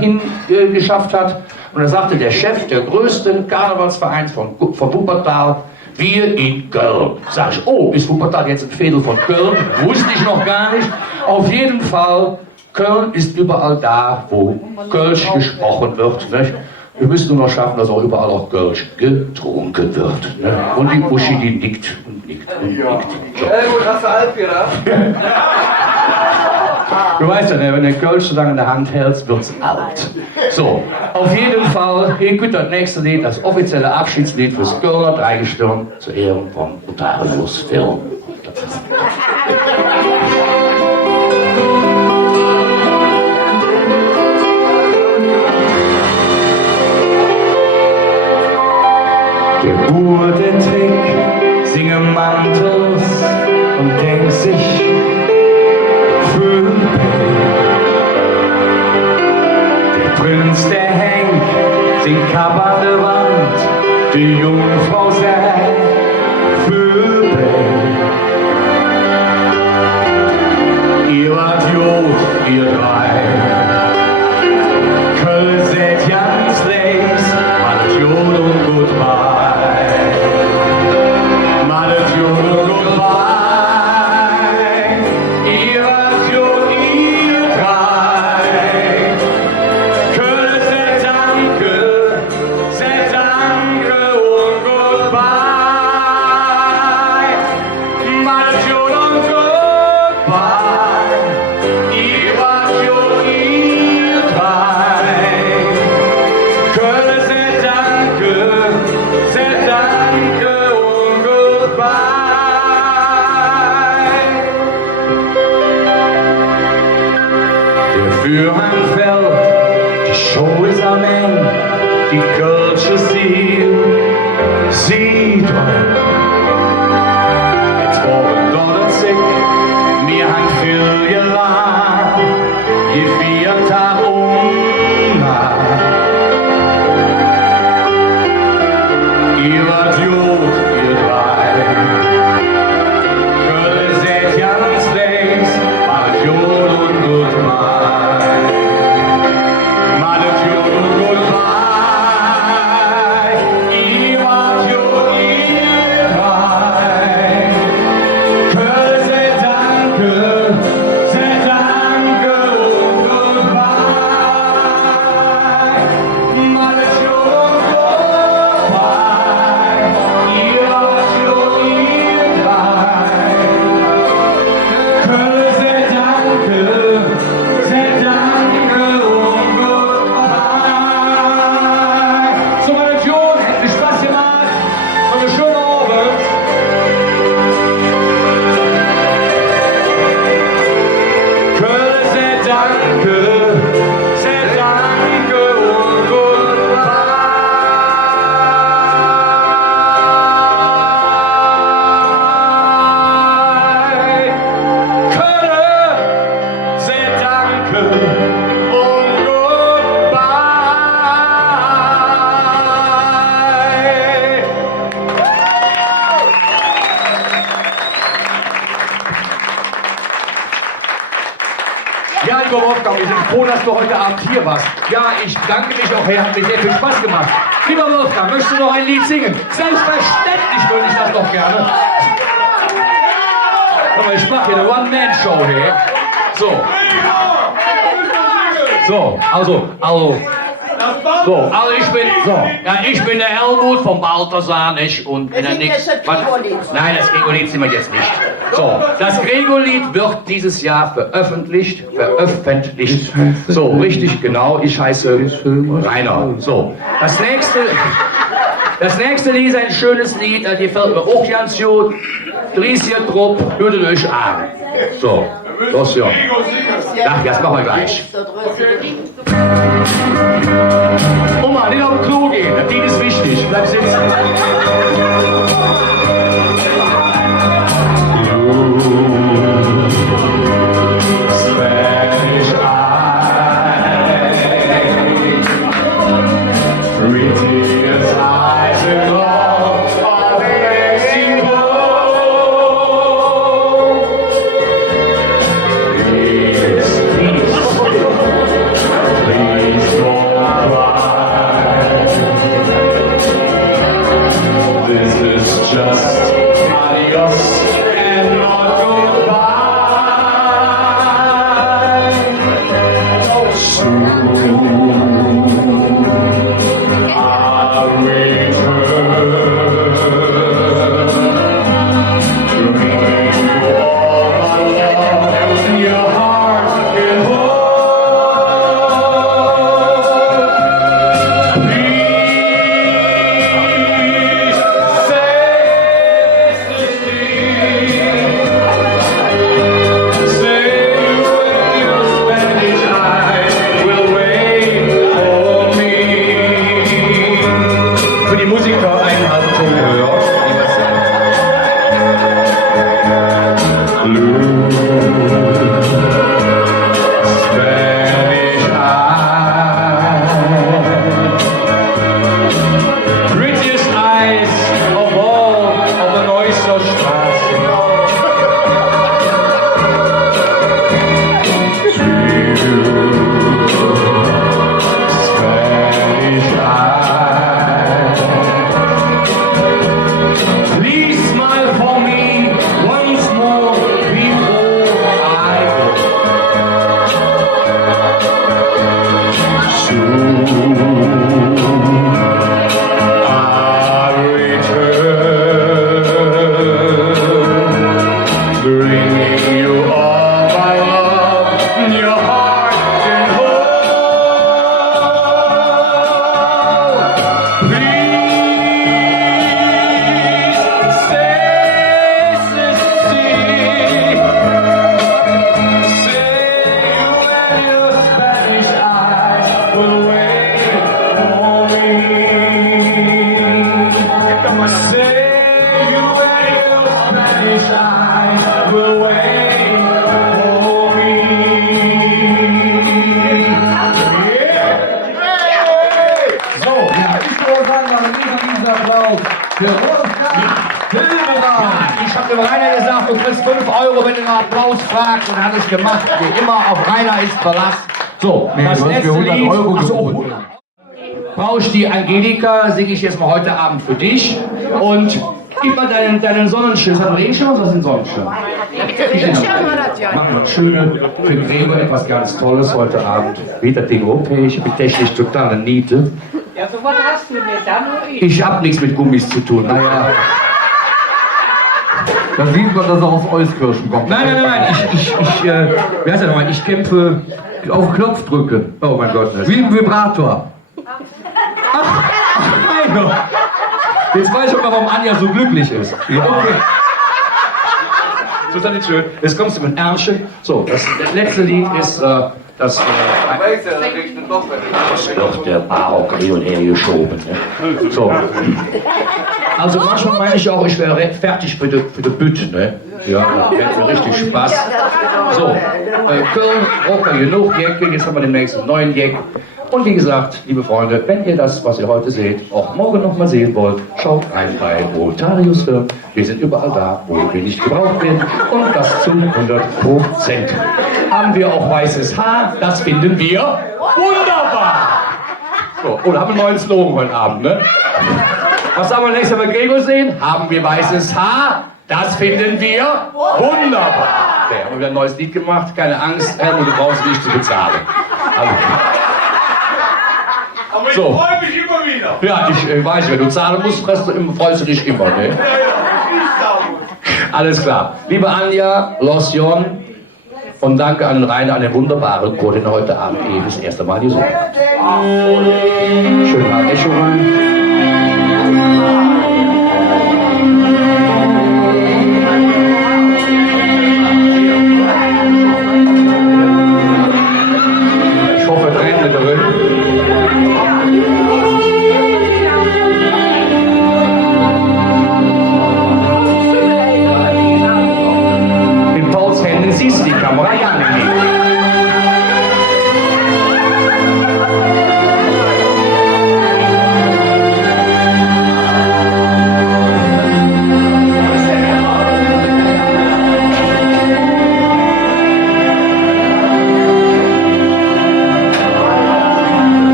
hingeschafft hat. Und da sagte der Chef der größten Karnevalsvereins von Wuppertal, wir in Köln. Sag ich, oh, ist Wuppertal jetzt ein Fädel von Köln? Wusste ich noch gar nicht. Auf jeden Fall, Köln ist überall da, wo Kölsch gesprochen wird. Nicht? Wir müssen nur noch schaffen, dass auch überall auch Kölsch getrunken wird. Ne? Und die Uschi, die nickt und nickt und nickt. So. Helmut, hast du alt gedacht? Du weißt ja, wenn du Kölsch so lange in der Hand hältst, wird's alt. So, auf jeden Fall, hier kommt das nächste Lied, das offizielle Abschiedslied fürs Kölner Dreigestirn zu Ehren von Notarius Film. Der Bur, der Trick, singe Mantels und denkt sich, der Prinz, der hängt, singt Kapp an der Wand, die Jungfrau sagt, Vögel. Ihr wart Jod, ihr drei, Köln seht ganz rechts, malet Jod und Goodbye, malet Jod und Goodbye. Für ein Feld, die Show ist am Ende, die Kölsche sieht man. Jetzt wollen dort zick, mir han viel geladen, je 4 Tage Ihr wart Jod, ihr drei, Köln seht ganz rechts, macht Jod und Goodbye. Ja, lieber Wolfgang, wir sind froh, dass du heute Abend hier warst. Ja, ich danke mich auch, hat mir sehr viel Spaß gemacht. Lieber Wolfgang, möchtest du noch ein Lied singen? Selbstverständlich würde ich das doch gerne. Aber ich mache hier eine One-Man-Show hier. Ich bin der Helmut vom Balthasar, nicht? Und Wir singen jetzt das Gregor-Lied. Nein, das Gregor-Lied singen wir jetzt nicht. So, das Gregor-Lied wird dieses Jahr veröffentlicht. So, richtig, genau, ich heiße Rainer. So, das nächste Lied ist ein schönes Lied, das gefällt mir auch ganz gut. Dries hier drauf, hört euch an. So, das ja. Ach, das machen wir gleich. Oma, nicht auf den Klo gehen, das Lied ist wichtig. Bleib sitzen. Spanish eyes, 3 tears eyes and all of Mexico. soon I'll return, bringing you all my love in your heart and home. Please stay, sister. Say when your Spanish eyes will wait for me. Say you when your Spanish eyes will wait for me. So, ja, ich würde sagen, einen riesen Applaus für Wolfgang Hildebrand. Ich habe dem Rainer gesagt, du kriegst 5 Euro, wenn du einen Applaus fragst, und er hat es gemacht. Wie immer, auf Rainer ist Verlass. So, das letzte Lied. So, brauchst die Angelika, singe ich jetzt mal heute Abend für dich. Und gib mal deinen Sonnenschirm. Ist das ein Regenschirm oder was ist ein Sonnenschirm? Machen wir schöne, für Gregor etwas ganz Tolles heute Abend. Wieder Ding okay, ich bin technisch total eine Niete. Ja, so was hast du denn da nur Ich hab nichts mit Gummis zu tun. Naja. Da sieht man, dass er aus Euskirchen kommt. Nein, wie heißt das nochmal? Ich kämpfe auf Knopfdrücke. Oh mein Gott. Wie ein Vibrator. Ach mein Gott. Jetzt weiß ich auch mal, warum Anja so glücklich ist. Ja. Okay. So ist das nicht schön. Jetzt kommst du mit Ärmchen. So, das letzte Lied ist das. Doch der Barock hin und her geschoben. Ne? So. Also manchmal meine ich auch, ich wäre fertig für die Bütte. Ne? Ja, das wäre mir richtig Spaß. So, Köln, Rocker genug, Jäcke, jetzt haben wir den nächsten neuen Jäck. Und wie gesagt, liebe Freunde, wenn ihr das, was ihr heute seht, auch morgen noch mal sehen wollt, schaut rein bei Rotarius Film. Wir sind überall da, wo wir nicht gebraucht werden. Und das zu 100%. Haben wir auch weißes Haar, das finden wir wunderbar. So, oder haben wir einen neuen Slogan heute Abend, ne? Was haben wir nächstes Mal bei Gregor sehen? Haben wir weißes Haar, das finden wir wunderbar. Okay, haben wir wieder ein neues Lied gemacht, keine Angst, Helmut, du brauchst nicht zu bezahlen. Also, Aber ich so. freue mich immer wieder. Ja, ich weiß, wenn du zahlen musst, freust du dich immer, ne? Alles klar. Liebe Anja, Losion und danke an den Rainer, an den wunderbaren Chor, den er heute Abend eben das erste Mal gesungen hat. Schön mal Echo rein. Ich hoffe, Tränen drin. In Pauls Händen siehst du die Kamera ja nicht.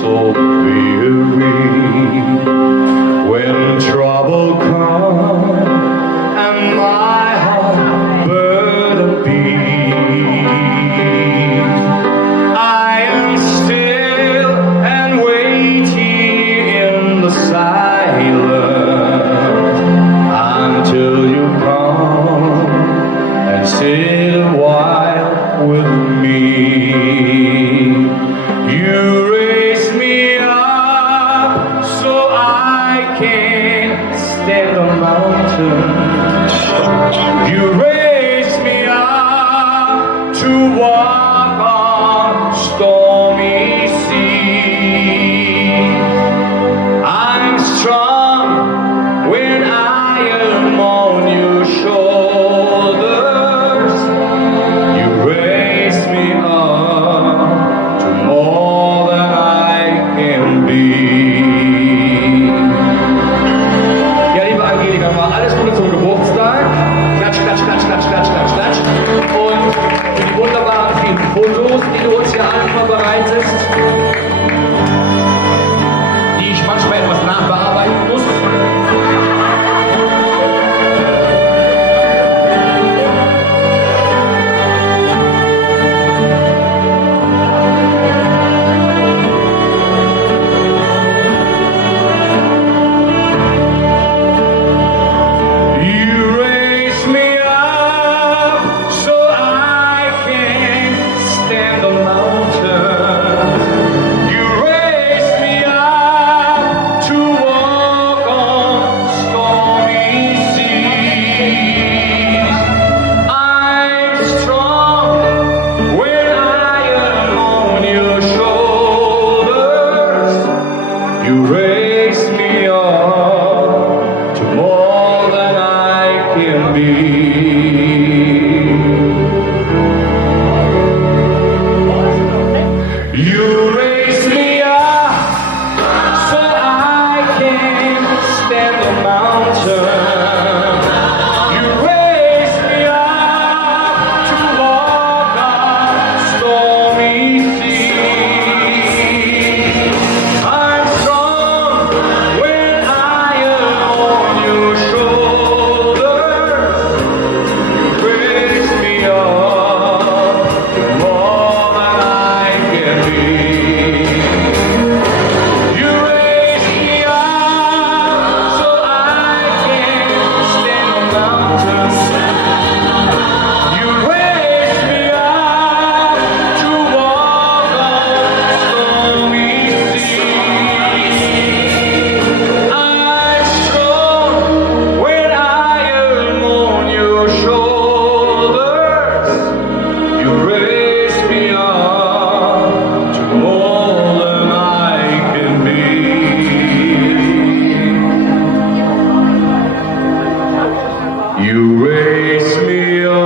So weary when trouble comes and my heart burden beats. I am still and waiting in the silence until you come and sit a while with me. You raise me up so I can stand on mountains. You raise me up to walk on stormy seas. I'm strong when I am on your shoulders. You raise me up to more than I can be. Ja, liebe Angelika, mal alles Gute zum Geburtstag. Klatsch, klatsch, klatsch, klatsch, klatsch, klatsch, klatsch. Und für die wunderbaren vielen Fotos, die du uns hier allen mal bereitest. You raise me up to more than I can be. You raise me up so I can stand the mountain. You raise me up to walk on stormy seas. I'm strong when I am on your shoulders. You raise me up to more than I can be. You raise me up so I can stand on mountains. You raise me up to walk on stormy seas. I'm strong when I am on your shoulders. You raise me up to more than I can be. You raise me up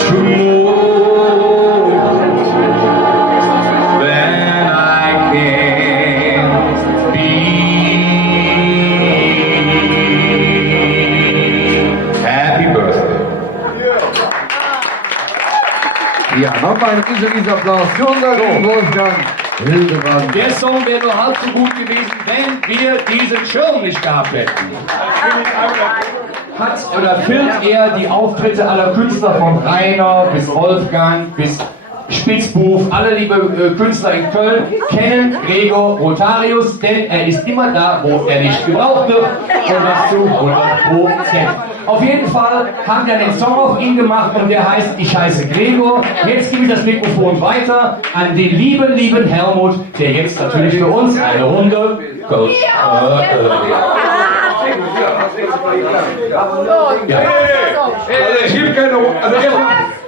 to more than I can be. Happy birthday. Ja, nochmal ein riesiger Applaus für unseren Wolfgang Hildebrand. Der Song wäre nur halb so gut gewesen, wenn wir diesen Schirm nicht gehabt hätten. Hat oder filmt er die Auftritte aller Künstler von Rainer bis Wolfgang bis Spitzbuf, alle liebe Künstler in Köln kennen Gregor Rotarius, denn er ist immer da, wo er nicht gebraucht wird und das zu 100%. Auf jeden Fall haben wir einen Song auf ihn gemacht und der heißt Ich heiße Gregor. Jetzt gebe ich das Mikrofon weiter an den lieben Helmut, der jetzt natürlich für uns eine Runde Kölsch. Also es gibt keine. Also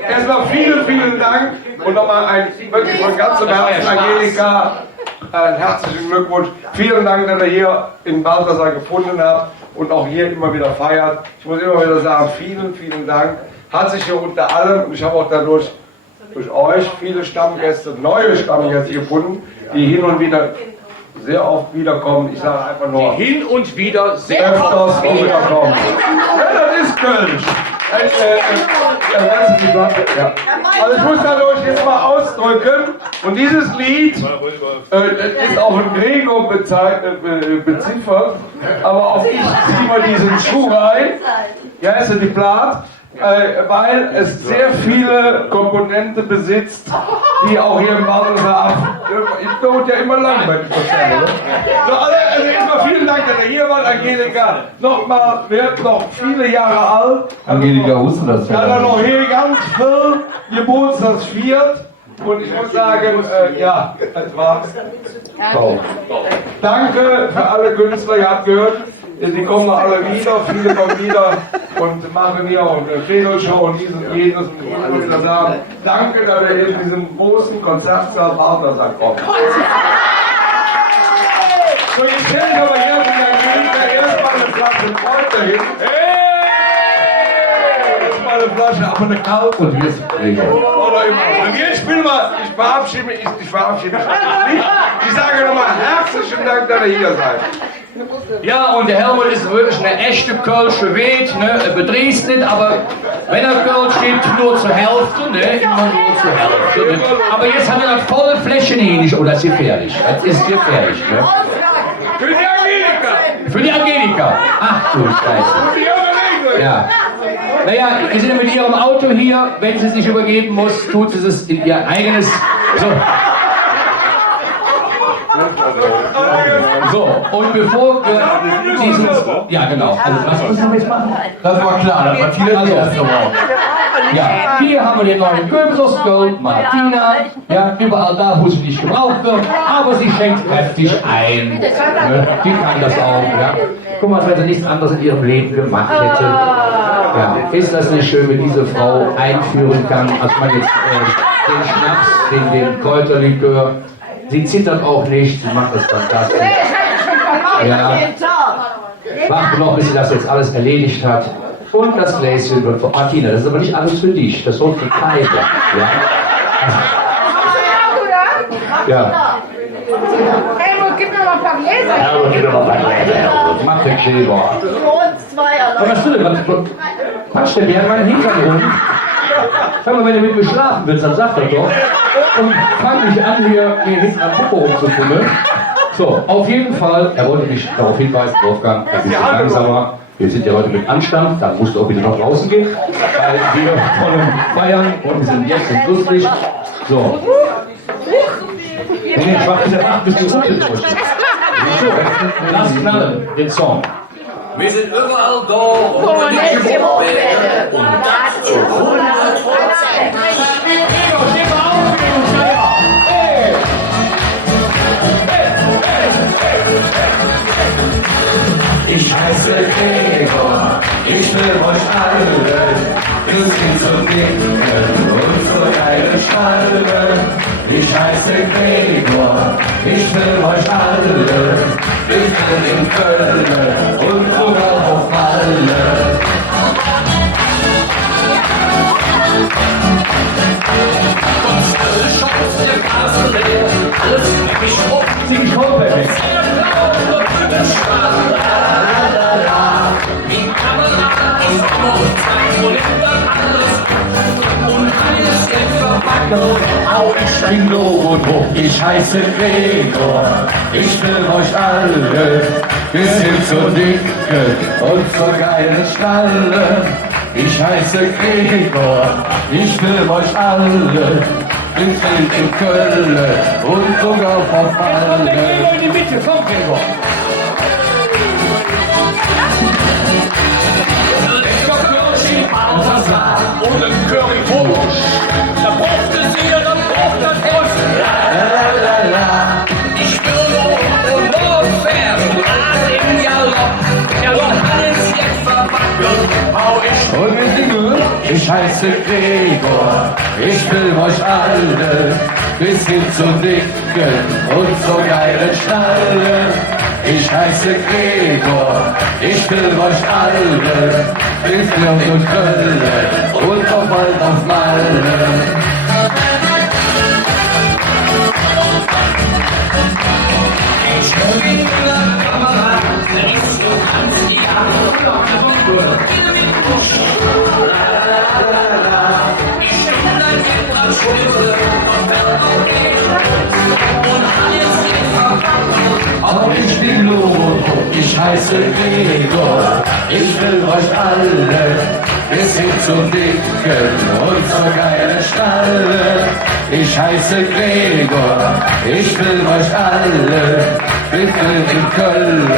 erstmal vielen Dank und nochmal wirklich von ganzem Herzen Angelika, einen herzlichen Glückwunsch. Vielen Dank, dass ihr hier in Balthasar gefunden habt und auch hier immer wieder feiert. Ich muss immer wieder sagen, vielen Dank. Hat sich hier unter allem, und ich habe auch dadurch durch euch viele Stammgäste, neue Stammgäste gefunden, die hin und wieder sehr oft wiederkommen. Ich sage einfach nur Hin und wieder sehr öfters wiederkommen. Ja, das ist Kölsch. Ja. Also ich muss das euch jetzt mal ausdrücken. Und dieses Lied ist auch in Gregor beziffert. Aber auch ich ziehe mal diesen Schuh rein. Ja, ist ja die Plat. Weil es sehr viele Komponenten besitzt, die auch hier im Balthasar dauert ja immer lang bei den Konzerten. So, also erstmal vielen Dank, dass ihr hier wart, Angelika. Nochmal, wird noch viele Jahre alt. Angelika wusste das Ja, dann noch hier ganz viel Geburtstags feiert. Und ich muss sagen, ja, das war's. So. Danke für alle Künstler, ihr habt gehört. Die kommen alle wieder, viele kommen wieder und machen hier auch eine Fedelshow und dies und jenes. Und ich muss da sagen, danke, dass ihr in diesen großen Konzertsaal Balthasar kommt. So, ich stelle aber jetzt erstmal eine Flasche Kräuter hin. Erstmal eine Flasche, aber eine kalte. Und wir sind Gregor. Oder immer. Und jetzt spielen wir, ich verabschiede mich nicht. Ich sage nochmal herzlichen Dank, dass ihr hier seid. Ja, und der Helmut ist wirklich eine echte Kölsche Wet, ne? Er bedrießt nicht, aber wenn er Kölsch gibt, nur zur Hälfte, ne? Immer nur zur Hälfte. Ne? Aber jetzt hat er das volle Fläschchen hier nicht. Oh, das ist gefährlich. Das ist gefährlich, ne? Für die Angelika! Für die Angelika. Ach du Scheiße. Die Überlegung! Ja. Naja, wir sind ja mit ihrem Auto hier. Wenn sie sich übergeben muss, tut sie es in ihr eigenes. So, und bevor wir diesen. Ja, genau. Also, was müssen wir jetzt machen? Das war klar, das war viele Also, ja, hier haben wir den neuen Kürbis aus Köln, Martina. Ja, überall da, wo sie nicht gebraucht wird, aber sie schenkt kräftig ein. Ne? Die kann das auch. Ja. Guck mal, als wenn sie nichts anderes in ihrem Leben gemacht hätte. Ja, ist das nicht schön, wenn diese Frau einführen kann, als man jetzt den Schnaps, den Kräuterlikör, sie zittert auch nicht, sie macht das fantastisch. Ja, warte noch, bis sie das jetzt alles erledigt hat. Und das Gläschen wird von Martina, das ist aber nicht alles für dich, das holt die Kaiser. Ja. Ja. Helmut, gib mir mal ein paar Gläser. Ja, gib mir mal ein paar Gläser. Mach den Kleber. Und zwei Was du denn? Quatsch, der Bär meinen Hintern rum. Sag mal, wenn du mit mir schlafen willst, dann sag das doch. Und fang nicht an, hier hinten am Popo rumzufummeln. So, auf jeden Fall, er wollte mich darauf hinweisen, Wolfgang, ein bisschen langsamer. Wir sind ja heute mit Anstand, dann musst du auch wieder nach draußen gehen, weil wir wollen feiern und wir sind jetzt im Schlusslicht. So. Nee, ich mach diese 8 bis die Runde durch. Lass knallen, den Song. Wir sind überall da, wo wir nicht gebraucht werden. Und das zu 100%. Ich heiße Gregor, ich will euch alle, wir sind so dicken und so geile Schnalle. Ich heiße Gregor, ich will euch alle, wir sind in Köln und sogar auf Malle. Uns alle Chancen im Kassel leer, alles nämlich auf die Schauberg. Ich bin Logo, ich heiße Gregor, ich will euch alle, wir sind so dicke und so geile Schnalle. Ich heiße Gregor, ich will euch alle, wir sind in Köln und sogar auf Malle. In die Mitte, komm Gregor. Ohne Currywurst, da braucht es ihr, da braucht das Wurst. La. Ich will nur fair, Gras im Galopp. Und alles jetzt verwackelt, hau ich. Und wir singen, ich heiße Gregor, ich will euch alle, wir sind so dicke und so geile Schnalle. Ich heiße Gregor, ich will euch alle, wir sind in Köln und auch bald auf Malle. Ich höre in der Kamera, links und ganz die Jahre. Ich bin ein etwas Schwimmer und alles geht verwackelt. Aber ich bin Logo, ich heiße Gregor, ich will euch alle, wir sind so dicke und so geile Schnalle. Ich heiße Gregor, ich will euch alle, wir sind in Köln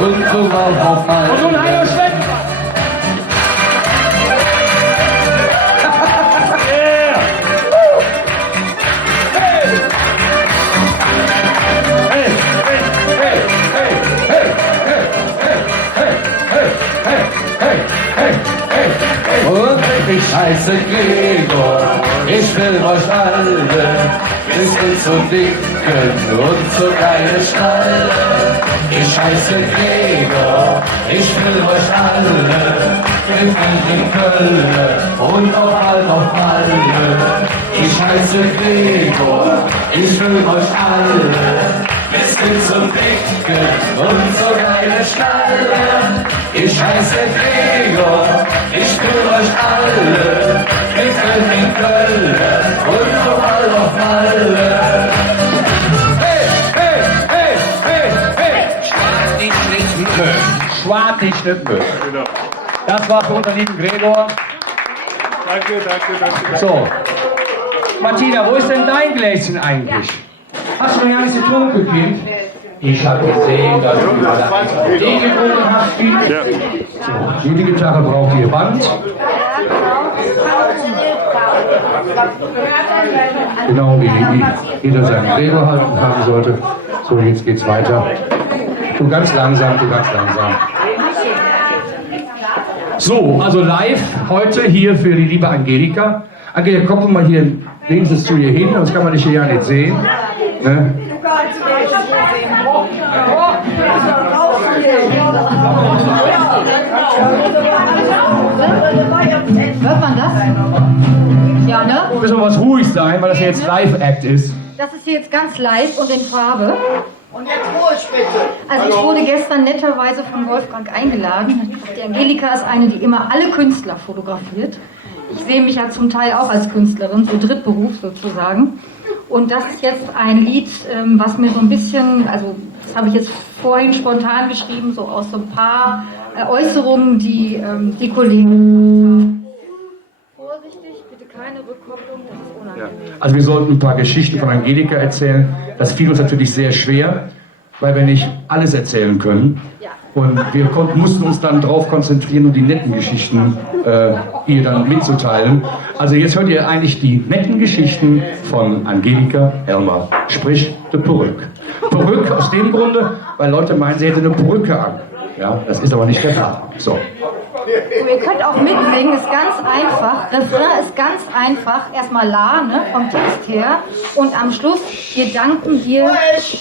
und überall auf Malle. Und nun Heino Schwenk. Ich heiße Gregor, ich will euch alle, wir sind so dicke und so geile Schnalle. Ich heiße Gregor, ich will euch alle, wir sind in Köln und auch bald auf Malle. Ich heiße Gregor, ich will euch alle, wir sind so dicke und so geile Schnalle. Ich heiße Gregor, ich will euch alle, wir sind in Köln und so bald auf Malle. Hey, hey, hey, hey, hey! Schwarz die Schnittmühle. Schwarz die Schnittmühle. Das war für unseren lieben Gregor. Danke. So. Martina, wo ist denn dein Gläschen eigentlich? Hast du noch gar nicht getrunken, Kind? Ich habe gesehen, dass du gerade den getrunken hast, Kind. So, jede Gitarre braucht ihr Band. Genau wie jeder seinen Gregor haben sollte. So, jetzt geht's weiter. Du ganz langsam, du ganz langsam. So, also live heute hier für die liebe Angelika. Angelika, komm doch mal hier wenigstens zu ihr hin, das kann man dich hier ja nicht sehen. Ne? Hört man das? Ja, ne? Müssen wir was ruhig sein, weil das hier jetzt Live-Act ist. Das ist hier jetzt ganz live und in Farbe. Und jetzt ruhig bitte. Also ich wurde gestern netterweise von Wolfgang eingeladen. Die Angelika ist eine, die immer alle Künstler fotografiert. Ich sehe mich ja zum Teil auch als Künstlerin, so Drittberuf sozusagen. Und das ist jetzt ein Lied, was mir so ein bisschen, also das habe ich jetzt vorhin spontan geschrieben, so aus so ein paar Äußerungen, die die Kollegen. Vorsichtig, bitte keine Rückkopplung, das ist unangenehm. Ja. Also wir sollten ein paar Geschichten von Angelika erzählen. Das fiel uns natürlich sehr schwer, weil wir nicht alles erzählen können. Ja. Und wir mussten uns dann darauf konzentrieren, um die netten Geschichten ihr dann mitzuteilen. Also jetzt hört ihr eigentlich die netten Geschichten von Angelika Helmer, sprich die Perücke. Perücke aus dem Grunde, weil Leute meinen, sie hätte eine Perücke an. Ja, das ist aber nicht der Fall. So. Und ihr könnt auch mitsingen, ist ganz einfach. Refrain ist ganz einfach. Erstmal La, ne, vom Text her. Und am Schluss, wir danken dir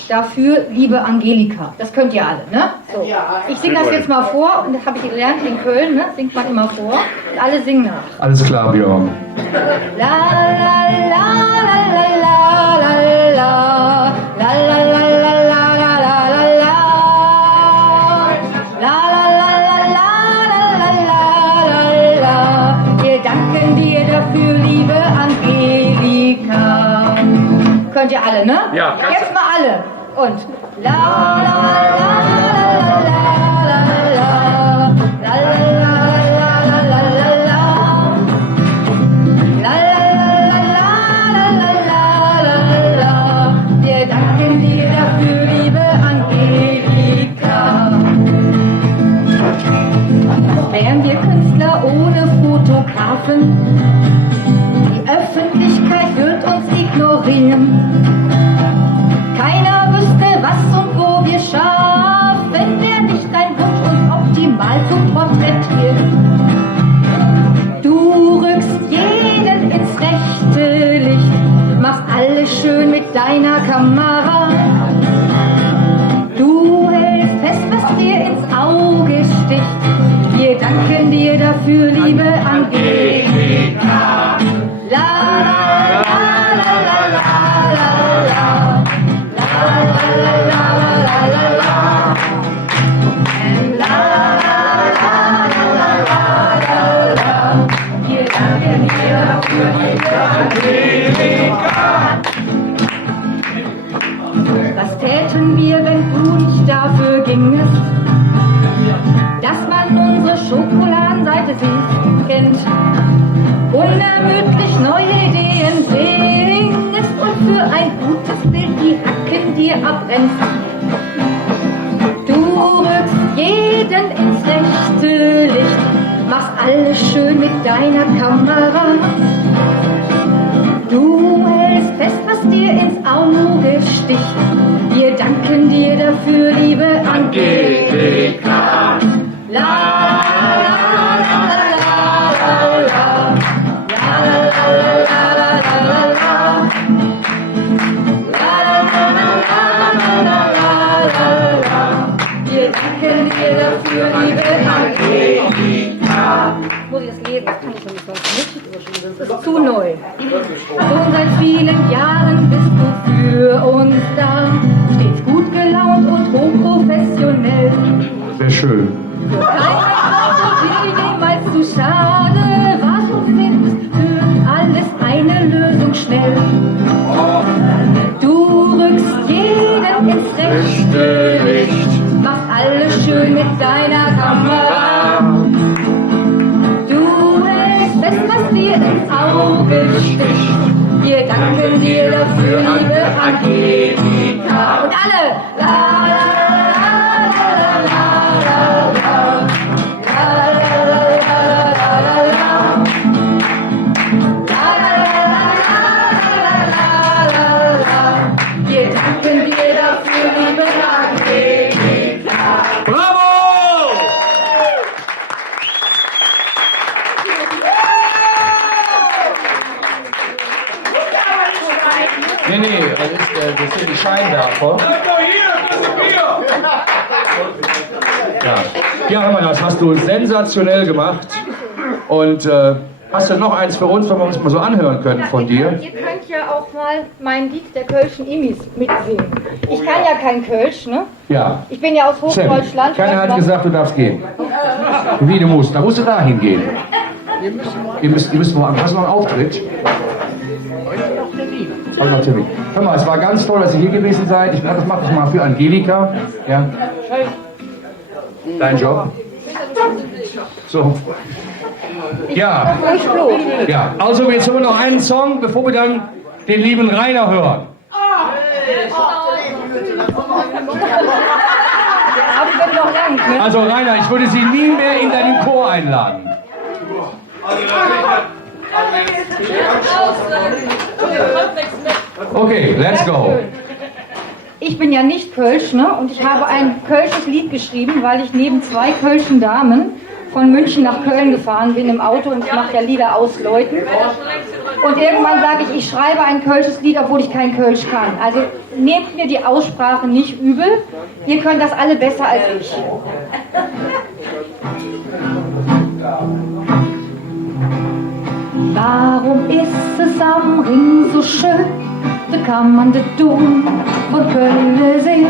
dafür, liebe Angelika. Das könnt ihr alle, ne? So. Ich singe das jetzt mal vor. Und das habe ich gelernt in Köln, ne? Singt man immer vor. Und alle singen nach. Alles klar, Björn. La la la la la la la la la la la la la dafür, liebe Angelika. Könnt ihr alle, ne? Ja, jetzt mal alle. Und la la la la la la la la la la la. Wir danken dir dafür, liebe Angelika. Wären wir Künstler ohne Fotografen, die Öffentlichkeit wird uns ignorieren. Keiner wüsste, was und wo wir schaffen, wär nicht dein Wunsch, uns optimal zu porträtieren. Du rückst jeden ins rechte Licht, machst alles schön mit deiner Kamera. Du hältst fest, was dir ins Auge sticht. Wir danken dir dafür, liebe Angelika. La la la la la la la la la la la la. Wir danken dir dafür, liebe Angelika. Was täten wir, wenn du nicht dafür gingest, dass man unsere Schokoladenseite kennt, unermüdlich neue Ideen bringst und für ein gutes Bild die Hacken dir abbrennst. Du rückst jeden ins rechte Licht, machst alles schön mit deiner Kamera. Du hältst fest, was dir ins Auge sticht. Wir danken dir dafür, liebe Angelika. La la la la la la wir danken dir dafür, liebe Angelika. Muss ich das lesen? Das kann ich schon nicht sonst nicht. Das ist zu neu. Schon seit vielen Jahren bist du für uns da. Stets gut gelaunt und hochprofessionell. Sehr schön. Dir jemals zu schade, was du findest, für alles eine Lösung schnell. Du rückst jeden ins rechte Licht, machst alles schön mit deiner Kamera. Du hältst fest, was dir ins Auge sticht. Wir danken dir dafür, liebe Angelika. Und alle! La, la, wir danken dir dafür, liebe Angelika. Bravo! Jetzt sind die Scheinwerfer. Ja, ja, hör mal, das hast du sensationell gemacht. Und hast du noch eins für uns, wenn wir uns mal so anhören können von dir? Ihr könnt ja auch mal mein Lied der Kölschen Imis mitsingen. Ich kann ja kein Kölsch, ne? Ja. Ich bin ja aus Sam, Hochdeutschland. keiner hat gesagt, du darfst gehen. Wie du musst. Da musst du dahin gehen. Ihr müsst woanders. Hast du noch einen Auftritt? Heute noch Termin. Hör mal, es war ganz toll, dass ihr hier gewesen seid. Ich das mache ich mal für Angelika. Ja. Dein Job. So. Ja. Ja. Also jetzt haben wir noch einen Song, bevor wir dann den lieben Rainer hören. Also Rainer, ich würde Sie nie mehr in deinen Chor einladen. Okay, let's go. Ich bin ja nicht Kölsch, ne? Und ich habe ein kölsches Lied geschrieben, weil ich neben 2 kölschen Damen von München nach Köln gefahren bin im Auto und ich mache ja Lieder ausläuten. Und irgendwann sage ich schreibe ein kölsches Lied, obwohl ich kein Kölsch kann. Also nehmt mir die Aussprache nicht übel. Ihr könnt das alle besser als ich. Warum ist es am Ring so schön? Da kann man de Dom von Köln sehen.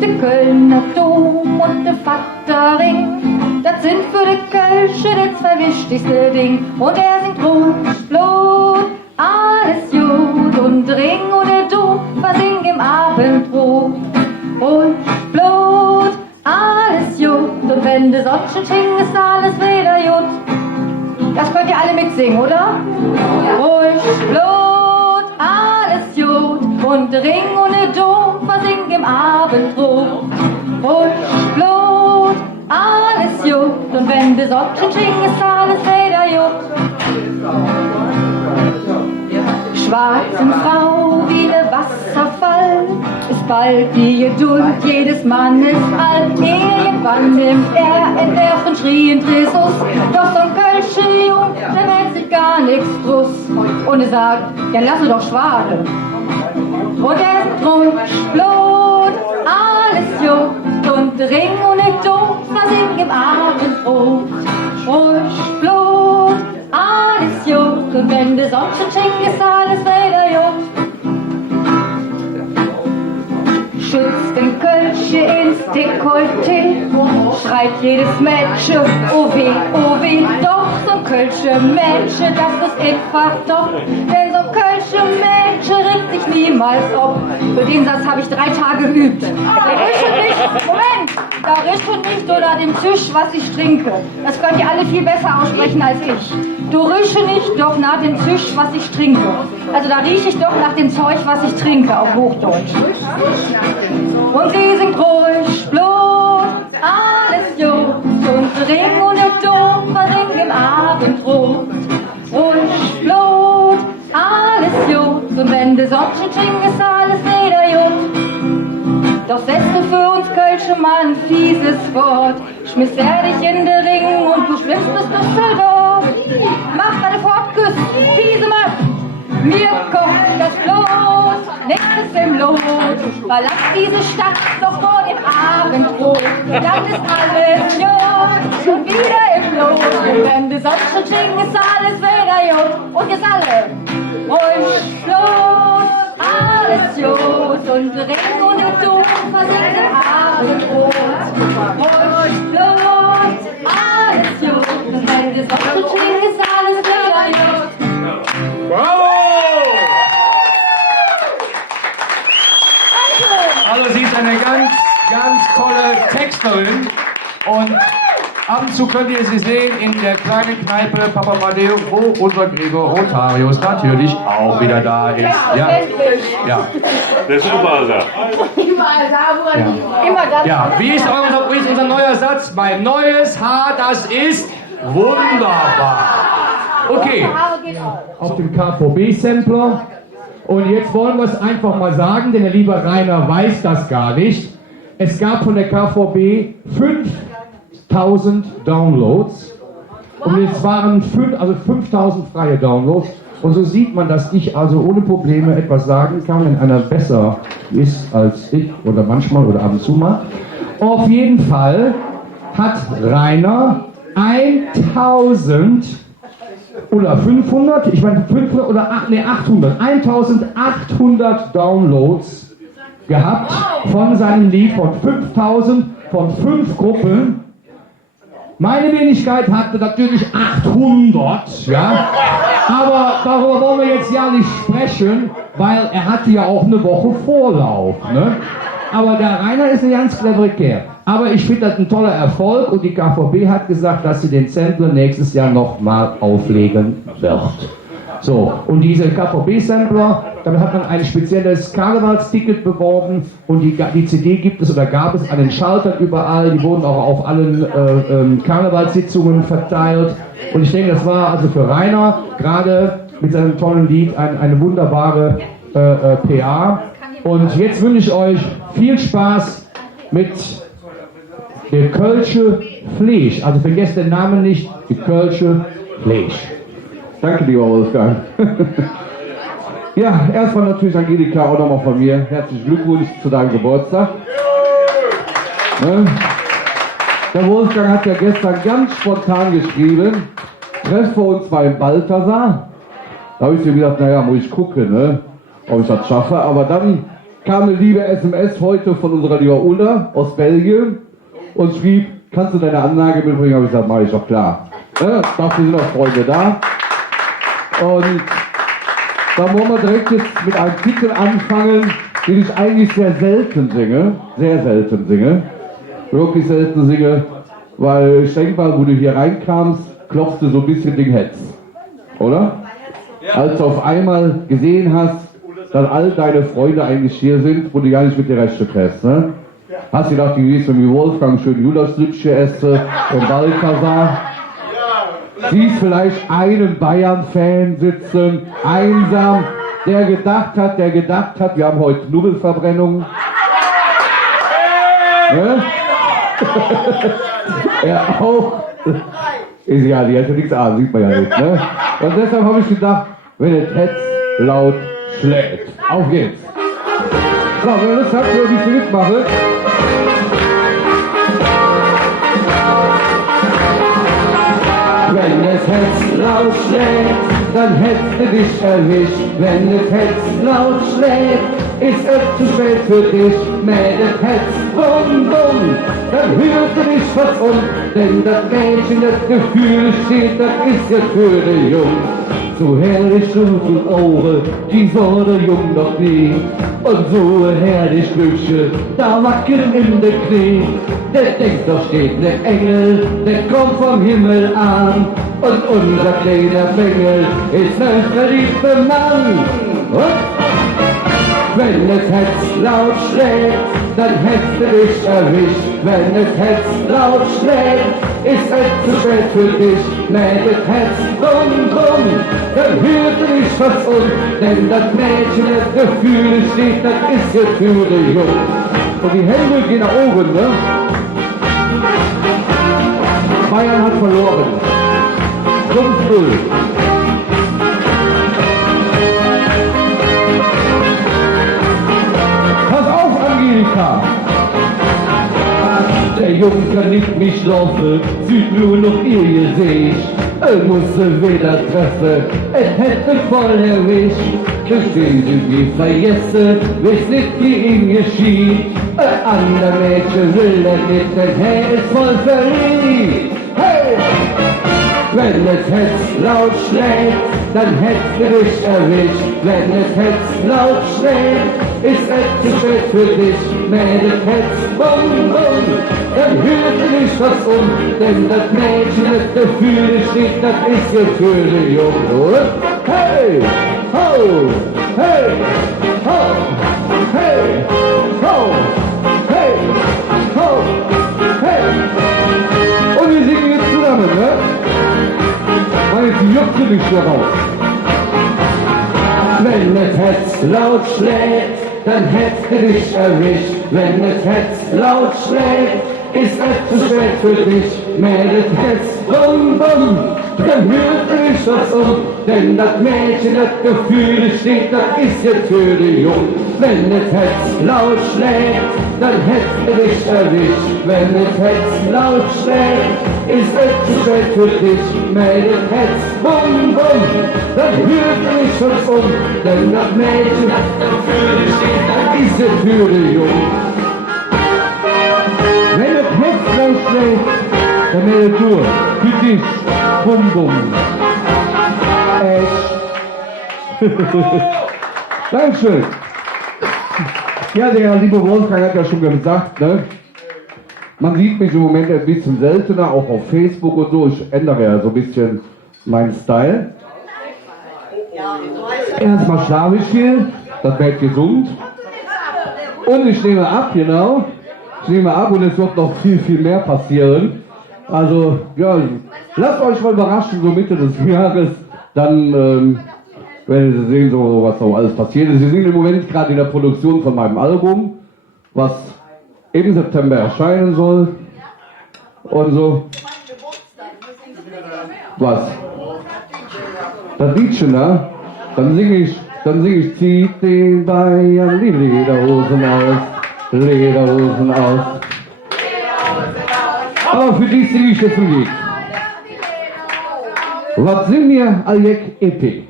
Der Kölner Dom und der Vaterring, das sind für die Kölsche die 2 wichtigste Ding. Und er singt Rot, Blut, alles gut. Und der Ring und der Dom versingen im Abendrot. Rot, Blut, alles gut. Und wenn der Sonnenschein schien, ist alles wieder gut. Das könnt ihr alle mitsingen, oder? Rot, Blut, alles gut. Und der Ring und der Dom versingen im Abendrot. Rot, Blut, alles gut. Und wenn der Sonnenschein schien, ist alles wieder gut. Schwarze Frau wie der Wasserfall, ist bald die Geduld jedes Mannes alt. Irgendwann nimmt er entnervt und schrie in Trissus. Doch so ein Kölsche Jung, der merkt sich gar nichts draus. Und er sagt, ja lass doch schwaden. Und er ist Rot, Blut, alles gut. Und der Ring und der Dom versingen im Abendrot. Rot, Blut, alles gut. Und wenn der Sonnenschein schien, ist alles wieder gut. Schützt den Kölsche ins Dekolleté, schreit jedes Mädchen, oh weh, doch so ein Kölsche Mädchen, das ist einfach doch. Denn so ein Kölsche Mädchen regt sich niemals ob. Für den Satz habe ich 3 Tage geübt. Da rieche nicht, Moment, da rieche nicht unter dem Tisch, was ich trinke. Das könnt ihr alle viel besser aussprechen als ich. Du rieche nicht doch nach dem Tisch, was ich trinke. Also da rieche ich doch nach dem Zeug, was ich trinke, auf Hochdeutsch. Und sie singt ruhig, Blut, alles gut. Und der Ring und der Dom versingen im Abendrot. Ruhig, Blut, alles gut. Und wenn der Sonnenschein schien, ist alles wieder gut. Doch setze für uns Kölsche mal ein fieses Wort. Schmiss er dich in den Ring und du schwimmst bis Düsseldorf. Mach deine Fortküsse, fiese Möp. Mir kocht das Blut, nichts ist im Lot. Verlass diese Stadt doch vor dem Abendrot. Dann ist alles gut, schon wieder im Lot. Und wenn die Sonne schien, ist alles wieder gut. Und jetzt alle, ruhig, Blut, alles gut. Und der Ring und der Dom versingen im Abendrot. Ruhig, Blut, alles gut. Und wenn die Sonne schien, ist alles wieder gut. Bravo! Also sie ist eine ganz, ganz tolle Texterin und ab und zu könnt ihr sie sehen in der kleinen Kneipe Papa Madeo, wo unser Gregor Rotarius natürlich auch wieder da ist. Ja, ja. Der ist überall da. Immer dann. Ja, wie ist unser neuer Satz? Mein neues Haar, das ist wunderbar. Okay, auf dem KVB-Sampler. Und jetzt wollen wir es einfach mal sagen, denn der liebe Rainer weiß das gar nicht. Es gab von der KVB 5000 Downloads. Und es waren 5000 freie Downloads. Und so sieht man, dass ich also ohne Probleme etwas sagen kann, wenn einer besser ist als ich oder manchmal oder ab und zu mal. Auf jeden Fall hat Rainer 1000 oder 500, ich meine 500 oder 800, 1800 Downloads gehabt von seinem Lied, von 5000, von 5 Gruppen. Meine Wenigkeit hatte natürlich 800, ja, aber darüber wollen wir jetzt ja nicht sprechen, weil er hatte ja auch eine Woche Vorlauf, ne? Aber der Rainer ist ein ganz cleverer Kerl. Aber ich finde das ein toller Erfolg und die KVB hat gesagt, dass sie den Sampler nächstes Jahr nochmal auflegen wird. So, und diese KVB-Sampler, damit hat man ein spezielles Karnevalsticket beworben und die CD gibt es oder gab es an den Schaltern überall, die wurden auch auf allen Karnevalssitzungen verteilt und ich denke, das war also für Rainer gerade mit seinem tollen Lied eine wunderbare PA und jetzt wünsche ich euch viel Spaß mit der Kölsche Fleisch, also vergesst den Namen nicht, die Kölsche Fleisch. Danke, lieber Wolfgang. Ja, erstmal natürlich Angelika auch nochmal von mir. Herzlichen Glückwunsch zu deinem Geburtstag. Ne? Der Wolfgang hat ja gestern ganz spontan geschrieben, treffen wir uns beim Balthasar. Da habe ich mir gedacht, naja, muss ich gucken, ne, ob ich das schaffe. Aber dann kam eine liebe SMS heute von unserer lieben Ulla aus Belgien und schrieb, kannst du deine Anlage mitbringen? Habe ich gesagt, mach ich doch klar. Ne? Dafür sind auch Freunde da. Und da wollen wir direkt jetzt mit einem Titel anfangen, den ich eigentlich sehr selten singe. Sehr selten singe. Wirklich selten singe, weil ich denke mal, wo du hier reinkamst, klopfst du so ein bisschen den Hetz. Oder? Ja. Als du auf einmal gesehen hast, dass all deine Freunde eigentlich hier sind, wo du gar nicht mit dir recht kriegst, ne? Hast du gedacht, du gehst mit Wolfgang schön Judas-Lütschchen essen und Balthasar. Siehst vielleicht einen Bayern-Fan sitzen, einsam, der gedacht hat, wir haben heute Knubbelverbrennung. Ne? Er auch. Ist ja, die hätte nichts an, sieht man ja nicht. Ne? Und deshalb habe ich gedacht, wenn es Hetz laut schlägt. Auf geht's. So, wenn ihr Lust habt, würde ich mitmachen. Wenn das Herz laut schlägt, dann hätte dich erwischt. Wenn das Herz laut schlägt, ist es zu spät für dich. Mit das Herz bum bum, dann hörte dich was um. Denn das Mädchen, das Gefühl steht, das ist ja für den Jungen. So herrlich rufen Ohren, die soll der Jung noch nie. Und so herrlich Glückchen, da wackeln in der Knie. Der denkt, doch steht ne Engel, der kommt vom Himmel an. Und unser kleiner Bengel ist ne verliebter Mann. Und wenn das Herz laut schlägt, dann hättest du dich erwischt. Wenn das Herz laut schlägt, ist es zu spät für dich. Mit das Herz bum bum, dann hörte dich was um. Denn das Mädchen, das Gefühl steht, das ist ja für den Jungen. Und die Hände gehen nach oben, ne? Bayern hat verloren. 5-0. Pass auf, Angelika! Der Junge kann nicht mehr schlafen, sieht nur noch ihr Gesicht. Musste wieder treffen, es hätte voll erwischt. Deswegen sind wir vergessen, wisst nicht, wie ihm geschieht. Ein anderer Mädchen will er nicht, denn er ist voll verliebt. Hey! Wenn das Herz laut schlägt, dann hättest du dich erwischt. Wenn das Herz laut schlägt, ist es zu spät für dich. Wenn das Herz bum bum, dann hörte dich was um. Denn das Mädchen, das Gefühl steht, das ist ja für den Jungen. Hey, ho, hey, ho, hey, ho, hey, ho, hey. Und wir singen jetzt zusammen, ne? Meine juckt mich hier raus. Wenn das Herz laut schlägt, dann hättest du dich erwischt. Wenn das Herz laut schlägt, ist es zu spät für dich. Mehr das Herz bum bum, dann hört sich das denn das Mädchen, das Gefühl steht, das ist jetzt für die Jung. Wenn das Herz laut schlägt, dann hättest du dich erwischt. Wenn das Herz laut schlägt, ist es zu spät für dich. Meldet Herz, bum, bum, dann hört sich das denn das Mädchen, das Gefühl steht, das ist jetzt für die Jung. Wenn das Herz laut schlägt, dann meldet du für dich, bum, bum. Echt. Dankeschön. Ja, der liebe Wolfgang hat ja schon gesagt, ne? Man sieht mich im Moment ein bisschen seltener, auch auf Facebook und so. Ich ändere ja so ein bisschen meinen Style. Erstmal schlafe ich viel, das wird gesund. Und ich nehme ab, genau. Ich nehme ab und es wird noch viel, viel mehr passieren. Also, ja, lasst euch mal überraschen, so Mitte des Jahres, dann werdet ihr sehen, so, was so alles passiert ist. Wir sind im Moment gerade in der Produktion von meinem Album, was im September erscheinen soll. Und so. Was? Das Liedchen, ne? Dann singe ich, zieht den Bayern die Lederhosen aus. Lederhosen aus. Aber für die singe ich jetzt ein Lied. Was sind wir Aljek EP?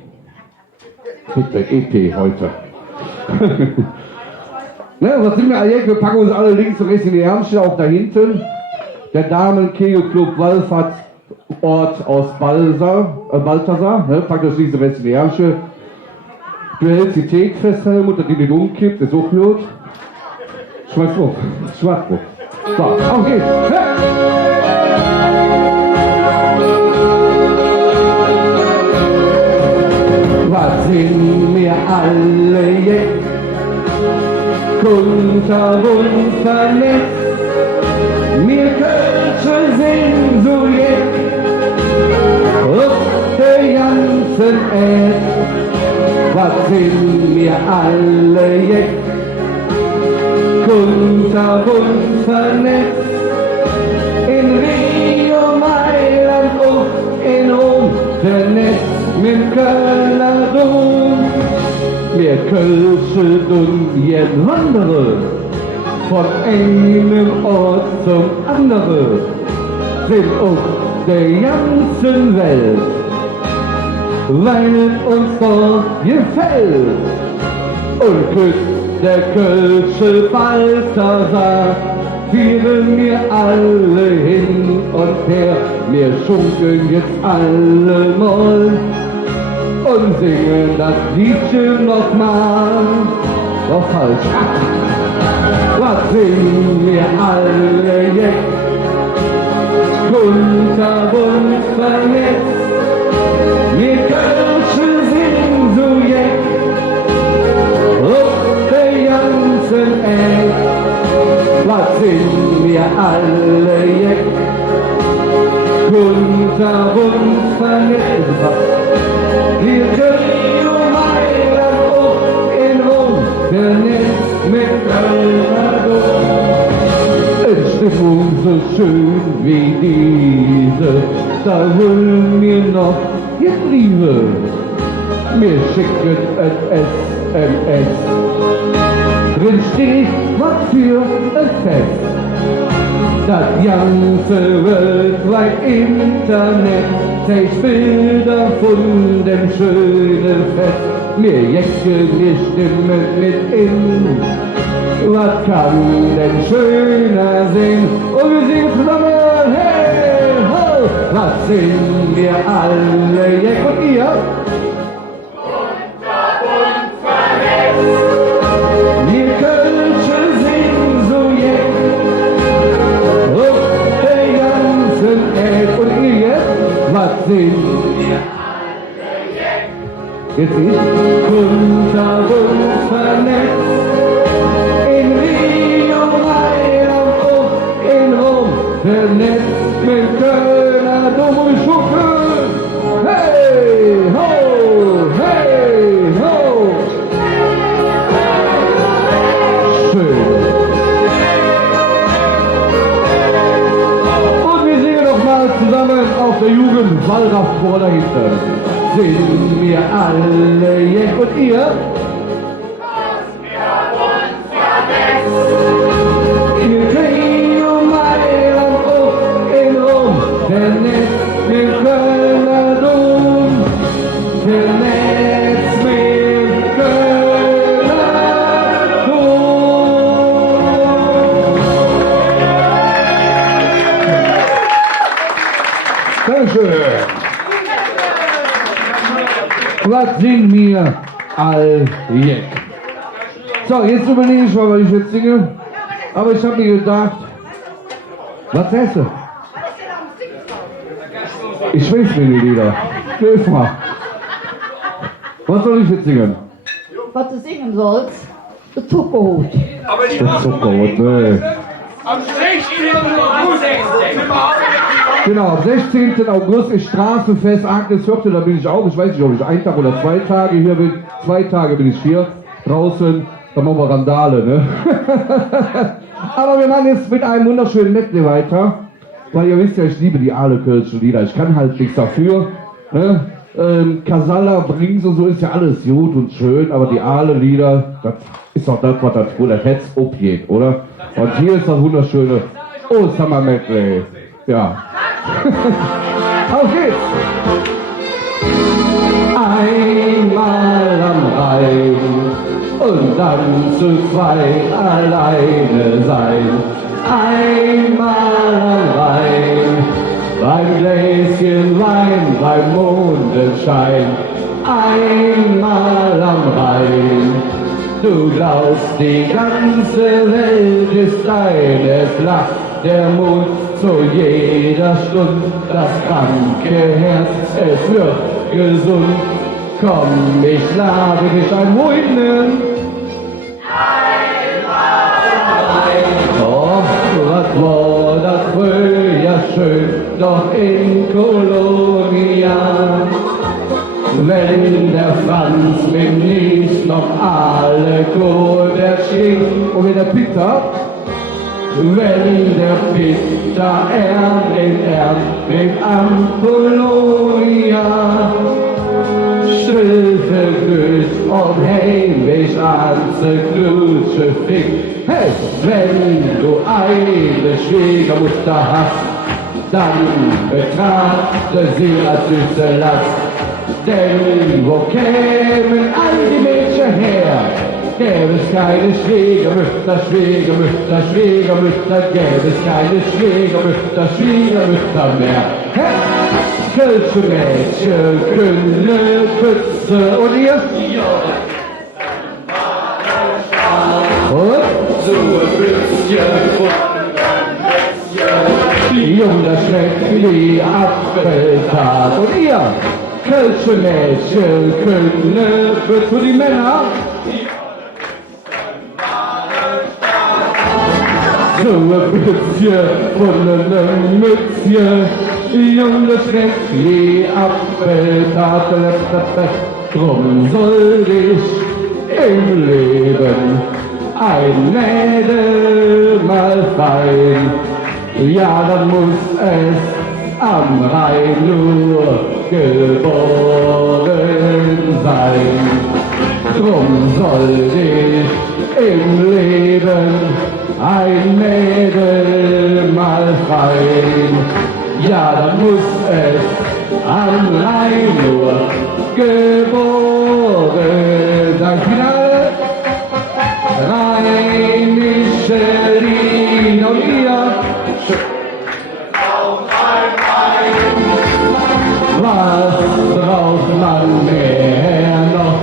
Bitte EP heute. Ne, was sind wir Aljek? Wir packen uns alle links und rechts in die Ärmchen, auch da hinten. Der Damen-Keo-Club Wallfahrtsort aus Balthasar. Ne, packt das links und rechts in die Ärmchen. Du hältst die Theke fest, Helmut, dass die nicht umkippt, ist auch gut. Schwarz drauf. So, auf geht's. Ja. Was sind wir alle jetzt? Kunterbunt vernetzt. Wir Kölsche sind so jetzt auf der ganzen Erde. Was sind wir alle jetzt? Kunterbunt vernetzt. In Rio, Mailand und in Rom vernetzt. Mit Kölner Dom, wir Kölsche und jeden wandere, von einem Ort zum anderen, sind auf der ganzen Welt, weil uns dort gefällt. Und küsst der Kölsche Balthasar, fielen wir alle hin und her, wir schunkeln jetzt alle mal und singen das Liedchen nochmal. Doch falsch. Was singen wir alle jetzt? Kunterbunt vernetzt. Wir Kölsche sind so jetzt auf der ganzen Erde. Was sind wir alle jetzt? Kunterbunt vernetzt. Wir Rio, Mailand und in Rom, vernetzt mit Kölner Dom. Es Stimmung so schön wie diese, da wollen wir noch jetzt Liebe. Wir schicken ein SMS. Drin steht, was für ein Fest. Das ganze weltweit Internet zeigt Bilder von dem schönen Fest. Wir jecken, wir stimmen mit in. Was kann denn schöner sein? Und wir singen zusammen, hey, ho! Was sind wir alle, jeck und ihr? Kunterbunt vernetzt. Wir Kölsche sind so jetzt auf der ganzen Welt. Und ihr jetzt? Was sind wir alle jetzt? Jetzt ist kunterbunt vernetzt. In Rio, Mailand und in Rom, vernetzt mit Kölner Dom und Schuckeln. Hey, ho, hey, ho. Schön. Und wir singen noch mal zusammen auf der Jugend, Wallraffchor dahinter. Sind wir alle jetzt und ihr? Ihr kriegt um Mailand auch in Rom, der Netz mit Kölner Dom, der Netz mit Kölner Dom. Dankeschön. Was sind wir all jetzt? So, jetzt überlege ich mal, was ich jetzt singe. Aber ich habe mir gedacht, was sagst du? Ich weiß mir die Lieder. Hilf mal. Was soll ich jetzt singen? Was du singen sollst, der Zuckerhut. Das Zuckerhut, ne. Am 16. August. Genau, am 16. August ist Straßenfest Agnesviertel, da bin ich auch. Ich weiß nicht, ob ich 1 Tag oder 2 Tage hier bin. 2 Tage bin ich hier draußen. Da machen wir Randale, ne? Aber wir machen jetzt mit einem wunderschönen Medley weiter. Weil ihr wisst ja, ich liebe die Ahlekölschen Lieder. Ich kann halt nichts dafür. Ne? Casalla, Brings und so ist ja alles gut und schön. Aber die Ahle-Lieder, das ist doch das, was das wo das Herz abgeht, oder? Und hier ist das wunderschöne Ostermann-Medley. Ja. Auf geht's! Einmal am Rhein und dann zu zweit alleine sein. Einmal am Rhein, beim Gläschen Wein, beim Mondenschein. Einmal am Rhein, du glaubst, die ganze Welt ist dein, es lacht der Mond zu jeder Stunde, das kranke Herz, es wird gesund. Komm, ich lade dich ein Wohnen. Doch, was war das früher schön, doch in Kolonia. Wenn der Franz mit Nies noch alle Kohle schickt und mit der Pizza. Wenn der Peter den mit Ampolonia Schritte grüßt und heimweg an der Klusche fickt. Hey, wenn du eine Schwiegermutter hast, dann betrachte sie als süße Last. Denn wo kämen all die Mädchen her? Gäbe es keine Schwiegermütter, Schwiegermütter, Schwiegermütter, gäbe es keine Schwiegermütter, Schwiegermütter mehr. Hey, Kölsche Mädchen, Kühne, Pütze und ihr? Und? So ein bisschen, Jung, das schmeckt wie Apfeltat. Und ihr? Kölsche Mädchen, Kühne, Pütze und die Männer? So ein bisschen von einem Mützchen, Jung, das schmeckt wie Apfeltat. Drum soll ich im Leben ein Mädel mal fein. Ja, dann muss es am Rhein nur geboren sein. Drum soll ich im Leben ein Mädel mal fein. Ja, dann muss es am Rhein nur geboren sein. Finale! Rheinische Lied und ihr. Was braucht man mehr noch,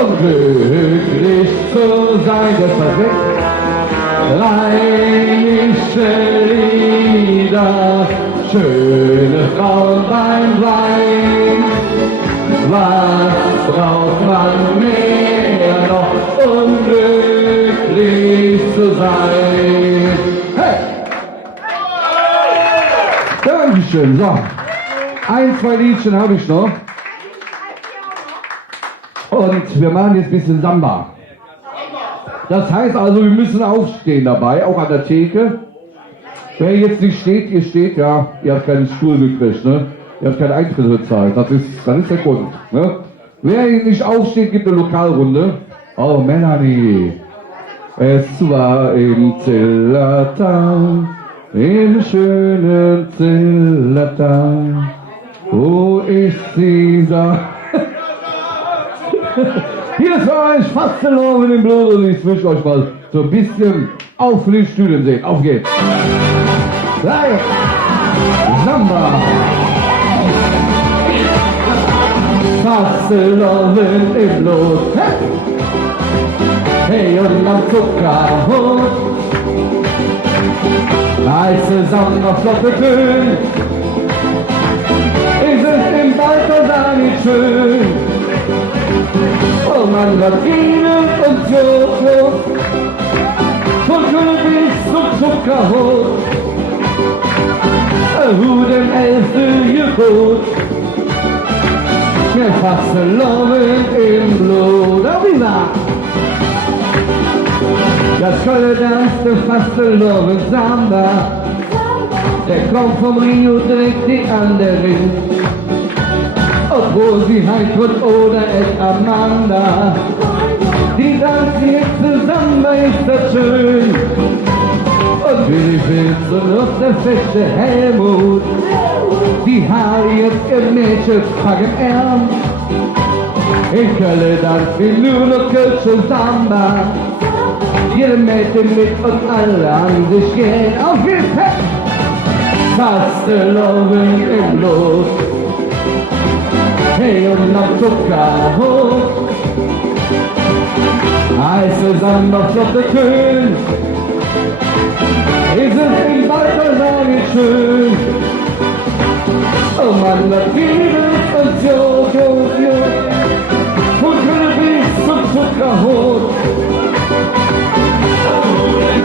um glücklich zu sein? Das war weg. Rheinische Lieder, schöne Frauen beim Wein. Was braucht man mehr noch, um glücklich zu sein? Hey! Dankeschön, so. 1, 2 Liedchen habe ich noch. Und wir machen jetzt ein bisschen Samba. Das heißt also, wir müssen aufstehen dabei, auch an der Theke. Wer jetzt nicht steht, ihr steht, ja, ihr habt keinen Stuhl gekriegt, ne? Ihr habt keinen Eintritt bezahlt. Das ist der Grund. Ne? Wer nicht aufsteht, gibt eine Lokalrunde. Oh, Melanie. Es war im Zillertal, im schönen Zillertal, wo ich sie sah. Hier ist für euch Fastelovin im Blut und ich wünsche euch mal so ein bisschen auf den Stühlen sehen. Auf geht's. Drei. Samba. Fastelovin im Blut. Hey, und am Zuckerhut. Heiße Sommer, flotte Föhn. Ist es im Wald nicht schön? Oh Mann, was Bienen und Joghurt, von König zum Zuckerhut, Hut im 11. Gebot, mir Fastelovin im Blut. Arriba! Das Kölle, das ist Fastelovin Samba, der kommt vom Rio, trägt die anderen. Obwohl sie Heidrun oder Ed Amanda, die tanzen jetzt zusammen, ist das schön. Und Willi Filz und noch der feste Helmut, die Harry und ihr Mädchen packen Ärm. In Köln tanzt wie nur noch Kölsche Samba, jede Mädchen mit und alle an sich gehen. Auf geht's, hey! Fastelovin im Blut. Hey, und am Zuckerhut, heiße Samba, flotte Föhn, ist es im Wald nicht schön? Oh Mann, was gibt es und Joghurt, von König zum Zuckerhut,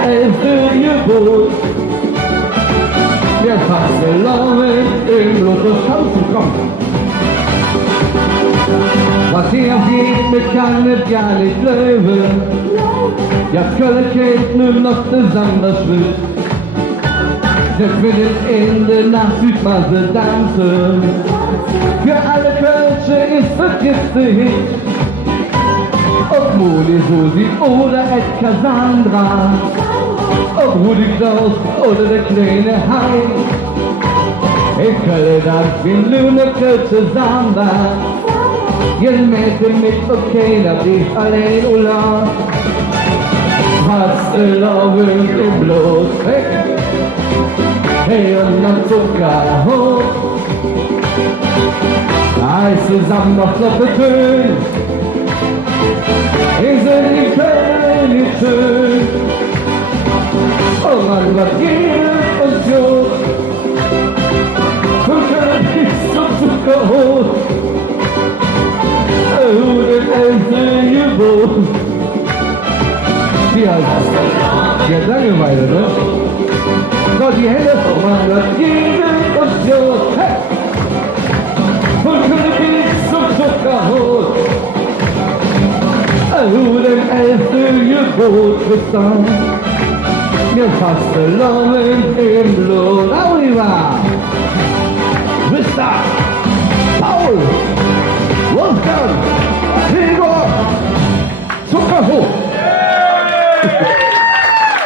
11. Gebot, der Fastelovin im Blut. Das kannst du kommen. Was ihr geht, kann nicht gar nicht leben. Ja, Köln kennt nur noch das Sanderschritt. Selbst mit dem Ende nach Südmasse tanzen. Für alle Kölsche ist das jetzt der Hit. Ob Moni Susi oder Ed Cassandra, ob Rudi Klaus oder der kleine Hein. Ich Köln tanzt wie nur noch Kölsche Samba. Ihr Mädchen mit und keiner blieb allein Urlaub. Fastelovin im Blut. Hey, hey, und am Zuckerhut, heiße Samba, flotte Föhn, ist es in Köln nicht schön? Oh Mann, was gibt es uns so? Von Köln bis zum Zuckerhut, Hut im 11. Gebot. Die hat Langeweile, ne? So, die Hände vom Mann, das gibt uns so. Hey! Von König zum Zuckerhut, Hut im 11. Gebot gestanden. Mir Fastelovin im Blut. Arriba! Vista! Paul! Wolfgang! Gregor! Zuckerhut!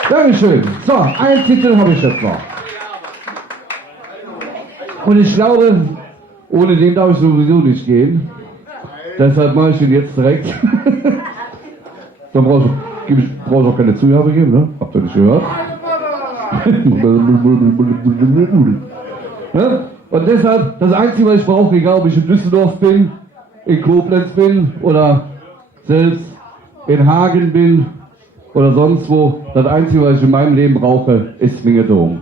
Dankeschön. So, einen Titel habe ich jetzt noch. Und ich glaube, ohne den darf ich sowieso nicht gehen. Deshalb mache ich ihn jetzt direkt. Dann brauchst du auch keine Zugabe geben, ne? Habt ihr nicht gehört? Und deshalb, das Einzige, was ich brauche, egal ob ich in Düsseldorf bin, in Koblenz bin oder selbst in Hagen bin oder sonst wo, das Einzige, was ich in meinem Leben brauche, ist Minge-Dom.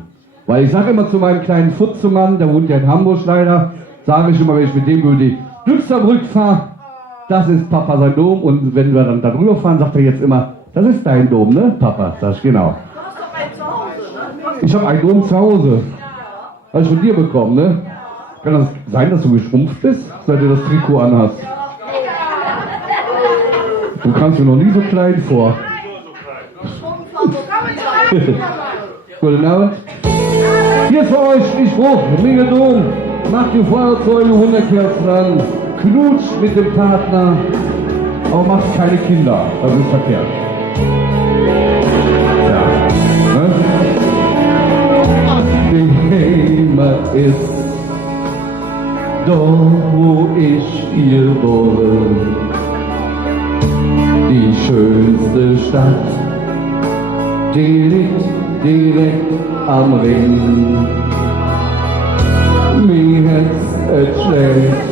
Weil ich sage immer zu meinem kleinen Futzemann, der wohnt ja in Hamburg leider, sage ich immer, wenn ich mit dem über die Glückserbrück fahre, das ist Papa sein Dom. Und wenn wir dann darüber fahren, sagt er jetzt immer, das ist dein Dom, ne, Papa? Sag ich, genau. Ich habe einen Dom zu Hause. Habe ich von dir bekommen, ne? Kann das sein, dass du geschrumpft bist, seit du das Trikot anhast? Du kamst mir noch nie so klein vor. Guten Abend. Hier ist für euch, ich rufe Minge-Dom. mach die Feuerzeuge, Wunderkerzen an, knutsch mit dem Partner, aber mach keine Kinder, das ist verkehrt. Ja, ne? Die Heimat ist dort, wo ich geboren. Die schönste Stadt, die liegt direkt am Ring. Mir Herz schlägt,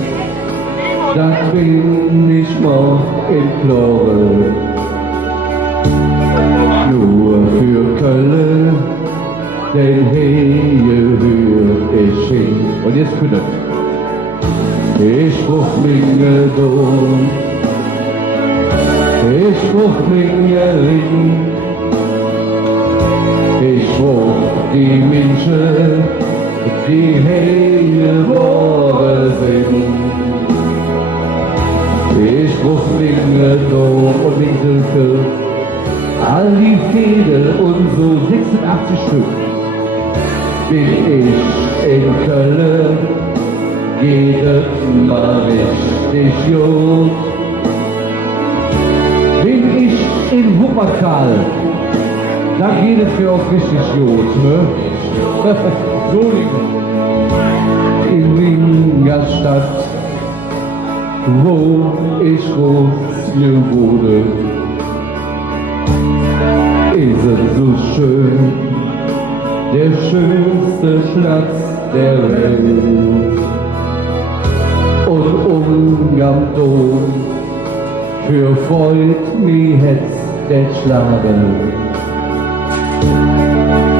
das bin ich noch in Klore. Nur für Köln, den Hehe hör ich hin. Und jetzt bitte. Ich bruch minge Dom, ich bruch minge Ring. Ich bruch die Menschen, die Hehe Worte sind. Ich bruch minge Dom und Linkselke, all die Fäden und so 86 Stück. Bin ich in Köln, jedes Mal richtig gut. Bin ich in Wuppertal, da geht es mir auch richtig gut, ne? Solingen. In Ingolstadt, wo ich groß wurde, ist es so schön, der schönste Platz der Welt. Und am Dom für Freud mir hätt's der schlagen.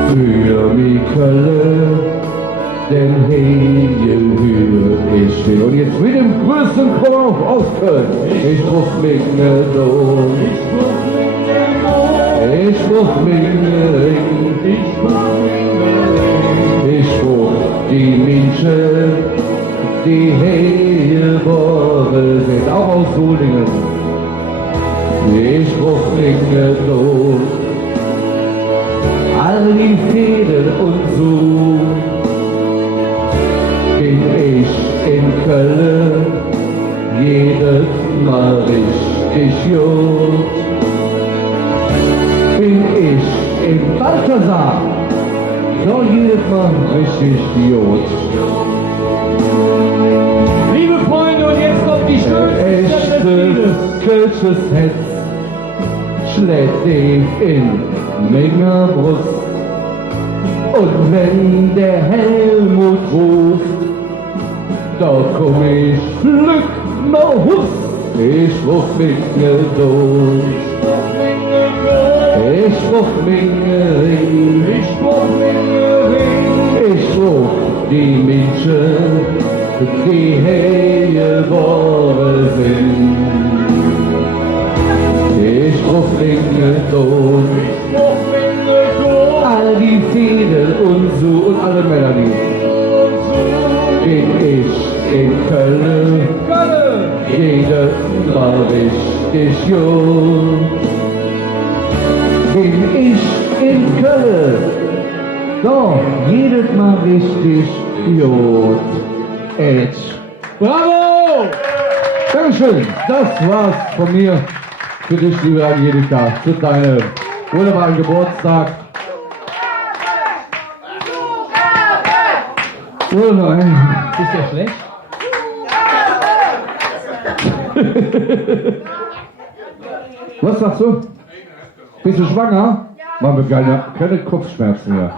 Für mich Köln, den Heje hör ich hin. Und jetzt mit dem größten Chor aus Köln. Ich bruch mich ne Dom, ich bruch mich ne Ring, ich bruch die Menschen, die Hehe Worte sind, auch aus Solingen. Ich bruch minge Dom, all die Fäden und so. Bin ich in Köln, jedes Mal richtig gut. Bin ich in Balthasar, so jedes Mal richtig gut. Liebe Freunde, und jetzt kommt die schönste Echtes Kölsches Hetz schlägt dich in Menger Brust. Und wenn der Helmut ruft, da komm ich Glück noch Hus. Ich bruch minge Dom, ich bruch minge Ring, ich bruch die Menschen, die Hehe Worte sind. Ich bruch minge Dom, all die Fäden und so und alle Männer, die bin ich in Köln, jedes Mal richtig gut. Bin ich in Köln, doch jedes Mal richtig gut. Edge. Bravo! Dankeschön, das war's von mir für dich, liebe Angelika, für deinen wunderbaren Geburtstag. Oh nein. Ist der schlecht? Was sagst du? Bist du schwanger? Machen wir keine Kopfschmerzen mehr.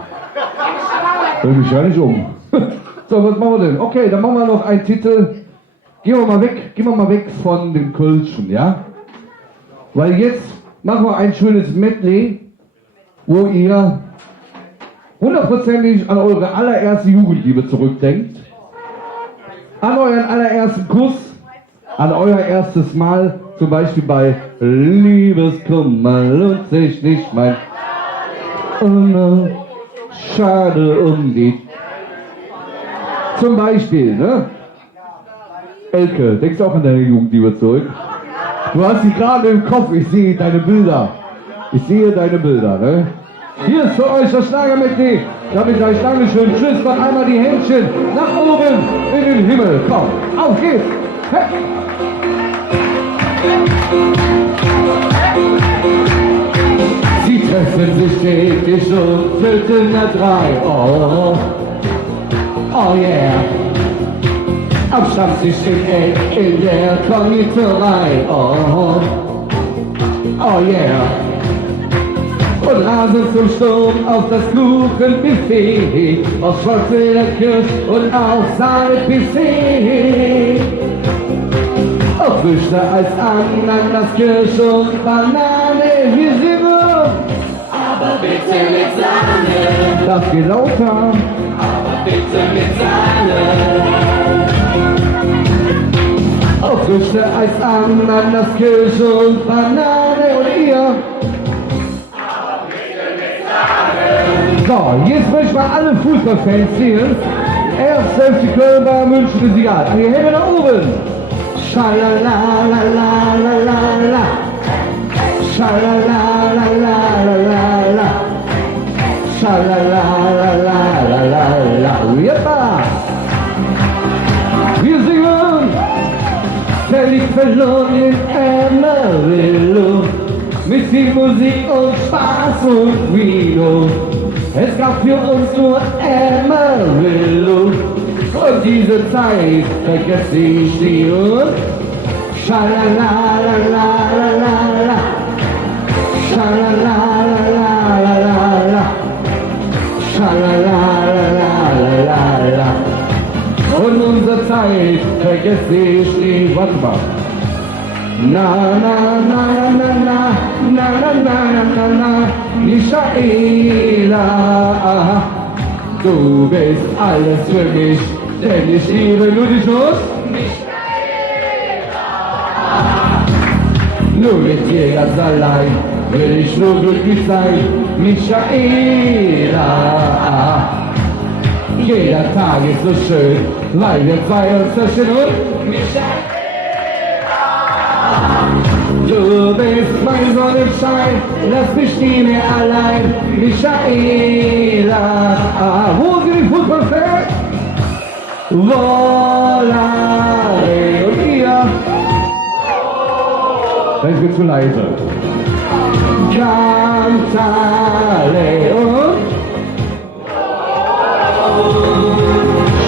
Bring mich ja nicht um. So, was machen wir denn? Okay, dann machen wir noch einen Titel. Gehen wir mal weg von dem Kölschen, ja? Weil jetzt machen wir ein schönes Medley, wo ihr hundertprozentig an eure allererste Jugendliebe zurückdenkt, an euren allerersten Kuss, an euer erstes Mal, zum Beispiel bei Liebeskummer lohnt sich nicht mein schade um die. Zum Beispiel, ne? Elke, denkst du auch an deine Jugendliebe zurück? Du hast sie gerade im Kopf, ich sehe deine Bilder. Ich sehe deine Bilder, ne? Hier ist für euch das Schlagermedley. Damit sage ich Dankeschön. Tschüss, noch einmal die Händchen nach oben in den Himmel. Komm, auf geht's. Hey. Sie treffen sich täglich um 2:45. Oh, oh yeah. Am Stammtisch in der Konditorei. Oh, oh yeah. Und rasen zum Sturm auf das Kuchenbuffet, aus Schwarzwälder Kirsch und auf Sahne-PC. Auf Früchte als Ananas, Kirsch und Banane, wir sind wir. Aber bitte mit Sahne. Das geht lauter. Aber bitte mit Sahne. Auf Früchte als Ananas, Kirsch und Banane und ihr. So, jetzt möchte ich mal alle Fußballfans sehen. Erst FC Köln, Bayern München besiegt. Die Hände nach oben. Schalalalalala. Schalalalalala. Schalalalalala. Jeppa. Wir singen. Der liegt verloren in Amarillo. Mit viel Musik und Spaß und Vino. Es gab für uns nur Amarillo. Und diese Zeit vergesse ich nie. Schalalalalala. Schalalalalala. Schalalalalala. Und unsere Zeit vergesse ich nie. Warte mal. Na na na na na na na na na na Michaela, du bist alles für mich, denn ich liebe nur dich los. Michaela, nur mit dir ganz allein will ich nur glücklich sein. Michaela, jeder Tag ist so schön, weil wir zwei uns verstehen und Michaela. Du bist mein Sonnenschein, lass mich nie mehr allein, Michaela. Wo sind die Fußballfans? Volare und ihr. Das ist mir zu leise. Cantale und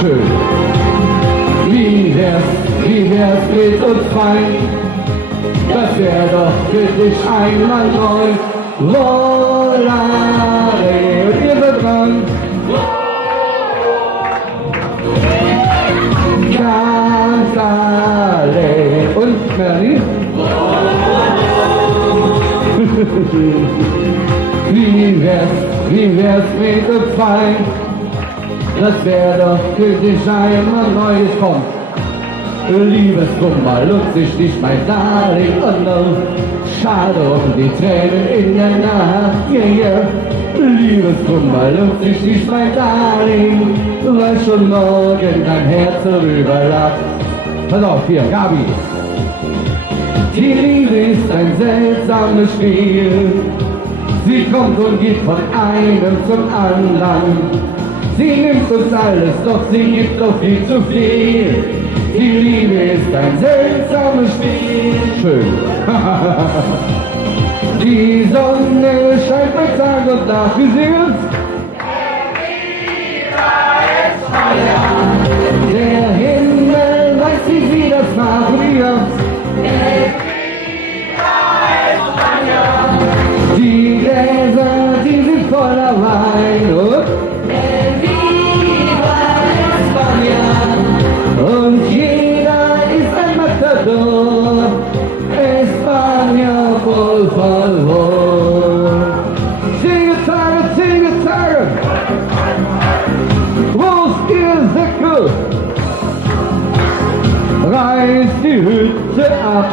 schön. Wie wär's mit uns fein? Das wär doch für dich einmal neu. Volare und ihr seid dran. Cantale und Merlin. Wie wär's mit uns fein? Das wär doch für dich einmal neues kommt. Liebeskummer lohnt sich nicht, mein Darling, oh no. Schade um die Tränen in der Nacht, yeah, yeah. Liebeskummer lohnt sich nicht, mein Darling, weil schon morgen dein Herz herüberlacht. Pass auf, hier, Gabi. Die Liebe ist ein seltsames Spiel. Sie kommt und geht von einem zum anderen. Sie nimmt uns alles, doch sie gibt doch viel zu viel. Die Liebe ist ein seltsames Spiel. Schön. Die Sonne scheint bei Tag und Nacht. Wir singen's. Der Himmel weiß nicht, wie das machen wir. Die Gläser, die sind voller Wein. Und jeder ist ein Matador, España por favor. Sing Gitarre, wo ist ihr Säcke? Reißt die Hütte ab.